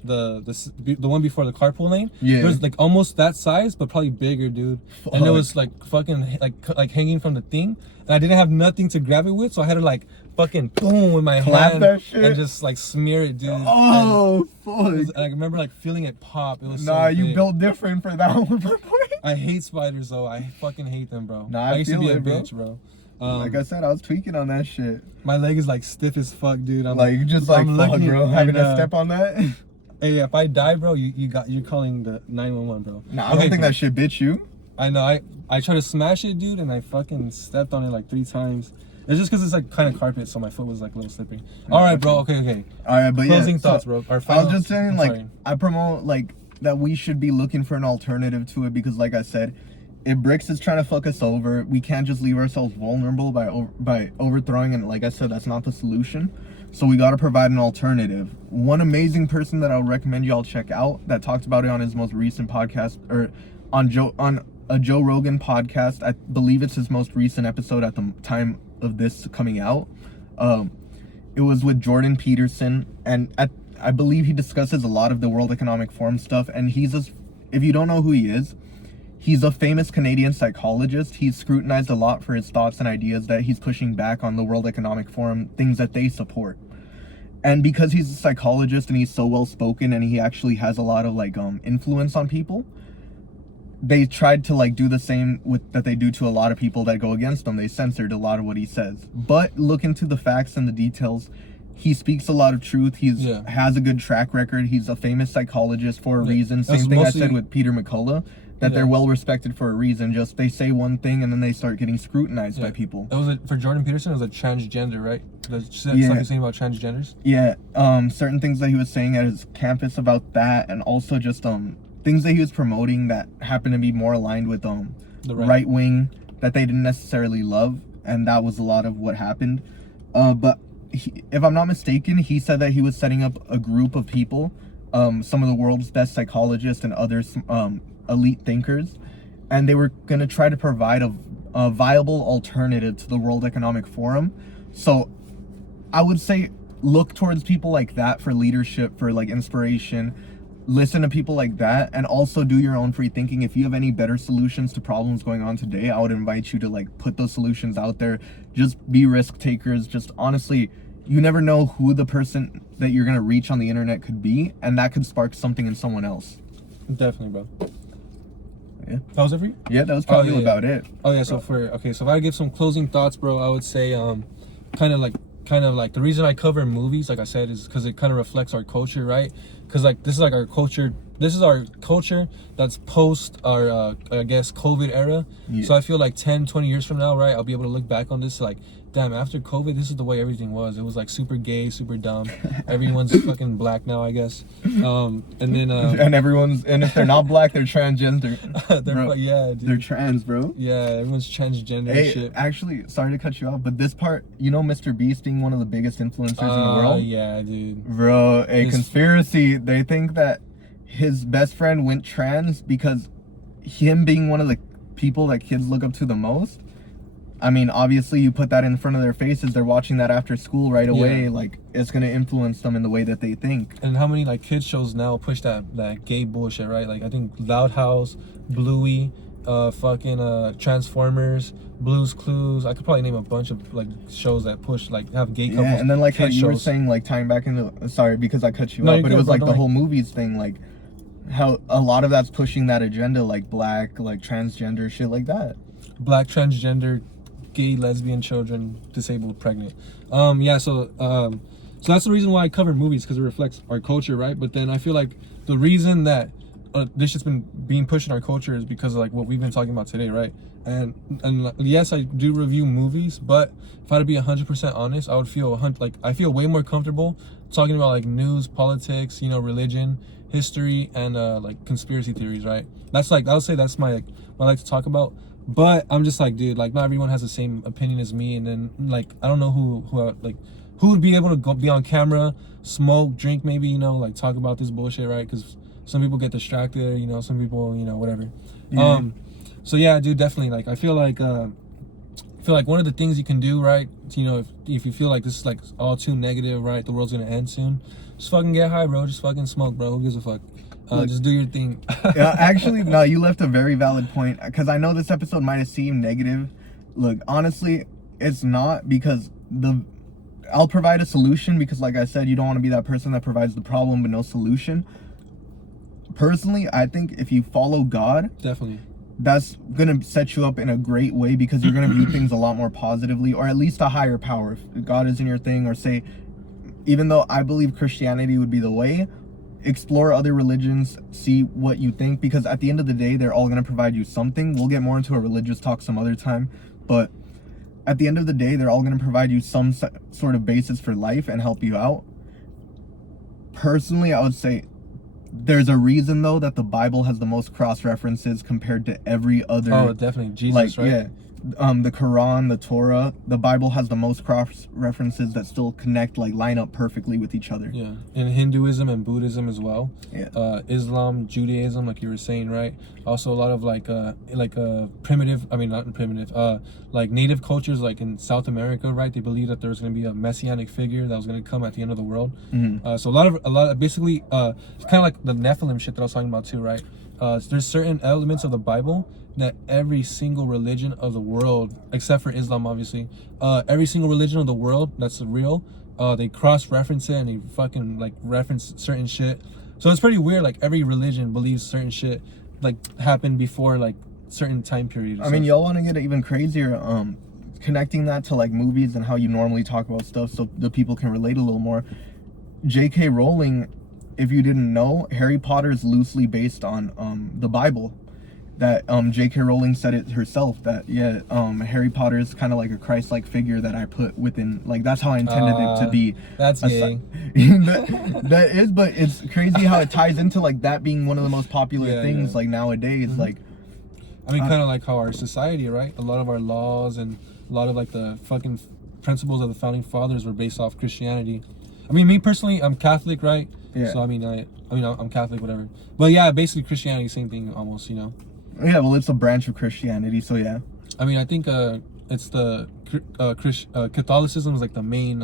one before the carpool lane. Yeah. It was, like, almost that size, but probably bigger, dude. Fuck. And it was, like, fucking, like hanging from the thing. And I didn't have nothing to grab it with, so I had to, like, fucking boom with my Clap hand. that shit? And just, like, smear it, dude. Oh, And fuck. I remember, like, feeling it pop. It was Nah, so you big. built different for that one, my boy. I hate spiders, though. I fucking hate them, bro. Nah, I used to feel be a it, bro. bitch, bro. Like I said, I was tweaking on that shit. My leg is, like, stiff as fuck, dude. I'm Like, just like, I'm fuck, looking bro. at, Having to step on that. Hey, if I die, bro, you're calling the 911, bro. Nah, I don't think that shit bit you. I know. I tried to smash it, dude, and I fucking stepped on it like 3 times. It's just because it's like kind of carpet, so my foot was like a little slippery. All right, bro. Okay. All right, but Closing yeah, thoughts, so bro. I was just saying, like, I promote like that we should be looking for an alternative to it, because, like I said, if BRICS is trying to fuck us over, we can't just leave ourselves vulnerable by overthrowing, and like I said, that's not the solution. So we got to provide an alternative. One amazing person that I'll recommend y'all check out that talked about it on his most recent podcast, or on a Joe Rogan podcast. I believe it's his most recent episode at the time of this coming out. It was with Jordan Peterson, and I believe he discusses a lot of the World Economic Forum stuff. And if you don't know who he is, he's a famous Canadian psychologist. He's scrutinized a lot for his thoughts and ideas that he's pushing back on the World Economic Forum, things that they support. And because he's a psychologist and he's so well spoken and he actually has a lot of like influence on people, they tried to like do the same that they do to a lot of people that go against him. They censored a lot of what he says. But look into the facts and the details. He speaks a lot of truth. Has a good track record. He's a famous psychologist for a reason. Same thing I said with Peter McCullough, that they're well respected for a reason. Just they say one thing and then they start getting scrutinized by people. It was for Jordan Peterson. It was a transgender, right? The stuff you're saying about transgenders. Yeah. Certain things that he was saying at his campus about that, and also just things that he was promoting that happened to be more aligned with the right wing that they didn't necessarily love, and that was a lot of what happened. But if I'm not mistaken, he said that he was setting up a group of people, some of the world's best psychologists and others, elite thinkers, and they were going to try to provide a viable alternative to the World Economic Forum. So I would say look towards people like that for leadership, for like inspiration. Listen to people like that, and also do your own free thinking. If you have any better solutions to problems going on today, I would invite you to like put those solutions out there. Just be risk takers. Just honestly, you never know who the person that you're going to reach on the internet could be, and that could spark something in someone else. Definitely, bro. Yeah. That was it for you? Yeah, that was probably about it. Oh yeah, so so if I give some closing thoughts, bro, I would say kind of like the reason I cover movies, like I said, is because it kind of reflects our culture, right? Because like this is like our culture that's post our I guess COVID era. Yeah. So I feel like 10-20 years from now, right, I'll be able to look back on this like, damn, after COVID, this is the way everything was. It was like super gay, super dumb. Everyone's fucking black now, I guess. And then and if they're not black, they're transgender. yeah, dude. They're trans, bro. Yeah, everyone's transgender and Hey, shit. actually, sorry to cut you off, but this part, you know, Mr. Beast being one of the biggest influencers in the world. Yeah, dude. Bro, conspiracy. They think that his best friend went trans because him being one of the people that kids look up to the most. I mean, obviously, you put that in front of their faces. They're watching that after school right away. Yeah. Like, it's gonna influence them in the way that they think. And how many like kids shows now push that gay bullshit, right? Like I think Loud House, Bluey, Transformers, Blue's Clues. I could probably name a bunch of like shows that push like have gay couples. Yeah, and then like how kid you were shows. saying, like tying back into, sorry because I cut you No, off, you're but good, it was bro, like don't the worry. whole movies thing, like how a lot of that's pushing that agenda, like black, like transgender shit like that. Black, transgender, gay, lesbian, children, disabled, pregnant. So that's the reason why I cover movies, because it reflects our culture, right? But then I feel like the reason that this has been being pushed in our culture is because of like what we've been talking about today, right? And yes, I do review movies, but if I had to be 100% honest, I would feel I feel way more comfortable talking about like news, politics, you know, religion, history, and like conspiracy theories, right? That's like, I would say that's my what I like to talk about. But I'm just like, dude, like not everyone has the same opinion as me, and then like I don't know who would be able to be on camera, smoke, drink, maybe, you know, like talk about this bullshit, right? Because some people get distracted, you know, some people, you know, whatever. Yeah. So yeah, dude, definitely. Like I feel like one of the things you can do, right? You know, if you feel like this is like all too negative, right? The world's gonna end soon. Just fucking get high, bro. Just fucking smoke, bro. Who gives a fuck? Just do your thing. Yeah, actually, no, you left a very valid point, because I know this episode might have seemed negative. Look, honestly, it's not, because I'll provide a solution, because like I said, you don't want to be that person that provides the problem but no solution. Personally, I think if you follow God, Definitely. that's gonna set you up in a great way, because you're gonna view things a lot more positively, or at least a higher power. If God is in your thing, or say, even though I believe Christianity would be the way, explore other religions, see what you think, because at the end of the day, they're all going to provide you something. We'll get more into a religious talk some other time, but at the end of the day, they're all going to provide you some sort of basis for life and help you out. Personally, I would say there's a reason, though, that the Bible has the most cross references compared to every other. Oh, definitely. Jesus, like, right? Yeah. The Quran, the Torah, the Bible has the most cross references that still connect, like line up perfectly with each other. Yeah, in Hinduism and Buddhism as well. Yeah. Islam, Judaism, like you were saying, right? Also a lot of like primitive. I mean, not primitive. Like native cultures, like in South America, right? They believe that there's going to be a messianic figure that was going to come at the end of the world. Mm-hmm. So a lot of basically, it's kind of like the Nephilim shit that I was talking about too, right? There's certain elements of the Bible that every single religion of the world, except for Islam, obviously, every single religion of the world that's real, they cross-reference it and they fucking like reference certain shit. So it's pretty weird. Like every religion believes certain shit like happened before like certain time periods. I mean, y'all want to get even crazier, connecting that to like movies and how you normally talk about stuff, so the people can relate a little more. J.K. Rowling, if you didn't know, Harry Potter is loosely based on the Bible. That J.K. Rowling said it herself, that Harry Potter is kind of like a Christ-like figure that I put within, like that's how I intended it to be. That's gay. that is, but it's crazy how it ties into like that being one of the most popular things like nowadays. Mm-hmm. Like I mean, kind of like how our society, right? A lot of our laws and a lot of like the fucking principles of the founding fathers were based off Christianity. I mean, me personally, I'm Catholic, right? Yeah. So I mean, I'm Catholic, whatever. But yeah, basically Christianity, same thing, almost, you know. Yeah, well, it's a branch of Christianity, so yeah. I mean, I think it's the Catholicism is like the main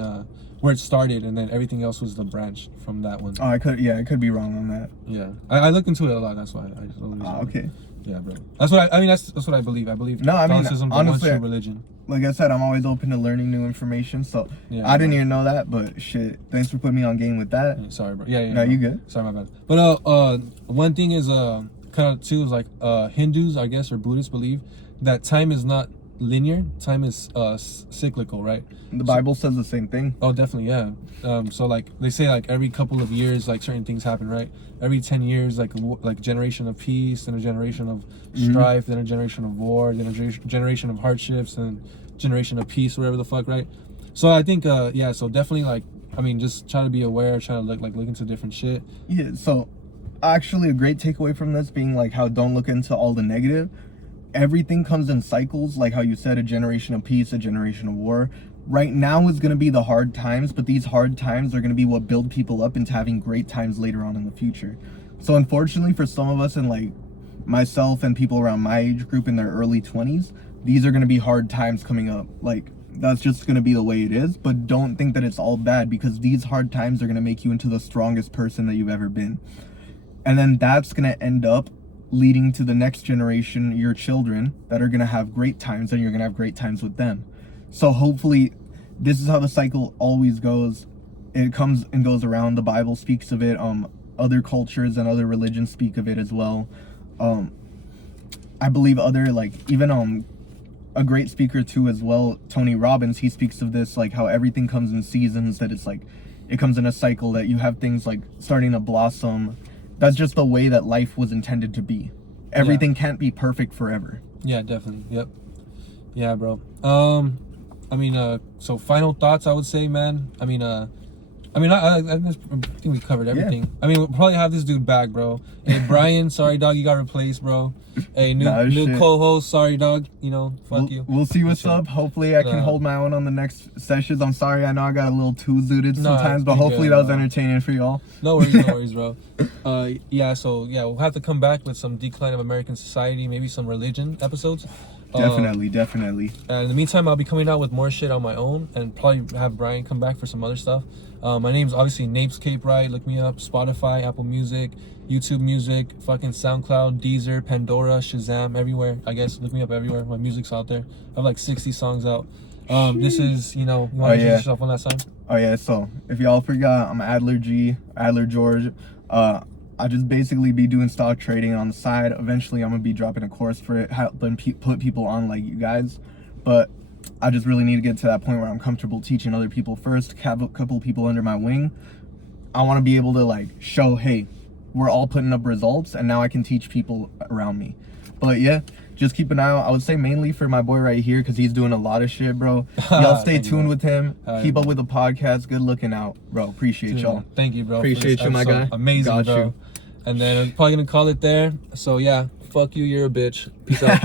where it started, and then everything else was the branch from that one. Oh, I could be wrong on that. Yeah, I looked into it a lot. That's why. Okay. Yeah, bro. That's what I mean. That's what I believe. I believe No, I mean, Catholicism, honestly, the one true religion. Like I said, I'm always open to learning new information. So Yeah, I didn't bro. even know that, but shit, thanks for putting me on game with that. Yeah, sorry, bro. Yeah. No, bro. you good. Sorry, my bad. But one thing is kind of too is like Hindus, I guess, or Buddhists believe that time is not linear. Time is cyclical, right? The Bible says the same thing. Oh, definitely, yeah. So like they say, like every couple of years, like certain things happen, right? Every 10 years, like a generation of peace, then a generation of strife, then a generation of war, then a generation of hardships, and generation of peace, whatever the fuck, right? So I think, yeah. So definitely, like, I mean, just try to be aware, try to look into different shit. Yeah. So actually, a great takeaway from this being like how don't look into all the negative. Everything comes in cycles, like how you said, a generation of peace, a generation of war. Right now is going to be the hard times, but these hard times are going to be what build people up into having great times later on in the future. So unfortunately for some of us, and like myself and people around my age group in their early 20s, these are going to be hard times coming up. Like, that's just going to be the way it is, but don't think that it's all bad, because these hard times are going to make you into the strongest person that you've ever been. And then that's going to end up leading to the next generation, your children, that are going to have great times, and you're going to have great times with them. So hopefully this is how the cycle always goes. It comes and goes around. The Bible speaks of it. Other cultures and other religions speak of it as well. I believe other, like, even a great speaker too as well, Tony Robbins, he speaks of this, like how everything comes in seasons, that it's like it comes in a cycle, that you have things like starting to blossom. That's just the way that life was intended to be. Everything can't be perfect forever. Yeah, definitely. Yep. Yeah, bro. I mean, so final thoughts, I would say, man. I think we covered everything. Yeah. I mean, we'll probably have this dude back, bro. Hey, Brian, sorry, dog, you got replaced, bro. Hey, new co-host, sorry, dog. You know, fuck you. We'll see what's up. Hopefully, I can hold my own on the next sessions. I'm sorry, I know I got a little too zooted sometimes, but hopefully that was entertaining for y'all. No worries, bro. Yeah, so yeah, we'll have to come back with some Decline of American Society, maybe some religion episodes. Definitely. And in the meantime, I'll be coming out with more shit on my own, and probably have Brian come back for some other stuff. My name's obviously NapesCape, right? Look me up. Spotify, Apple Music, YouTube Music, fucking SoundCloud, Deezer, Pandora, Shazam, everywhere. I guess look me up everywhere. My music's out there. I have like 60 songs out. This is, you know, you want to introduce yourself on that side? Oh yeah, so if y'all forgot, I'm Adler George. I just basically be doing stock trading on the side. Eventually, I'm gonna be dropping a course for it, helping put people on like you guys. But I just really need to get to that point where I'm comfortable teaching other people first, have a couple people under my wing. I want to be able to like show, hey, we're all putting up results, and now I can teach people around me. But yeah, just keep an eye out. I would say mainly for my boy right here, because he's doing a lot of shit, bro. Y'all stay tuned with him. Keep up with the podcast. Good looking out, bro. Appreciate y'all. Thank you, bro. Appreciate you, my guy. Amazing, Got bro. you. And then I'm probably gonna call it there. So yeah, fuck you, you're a bitch. Peace out.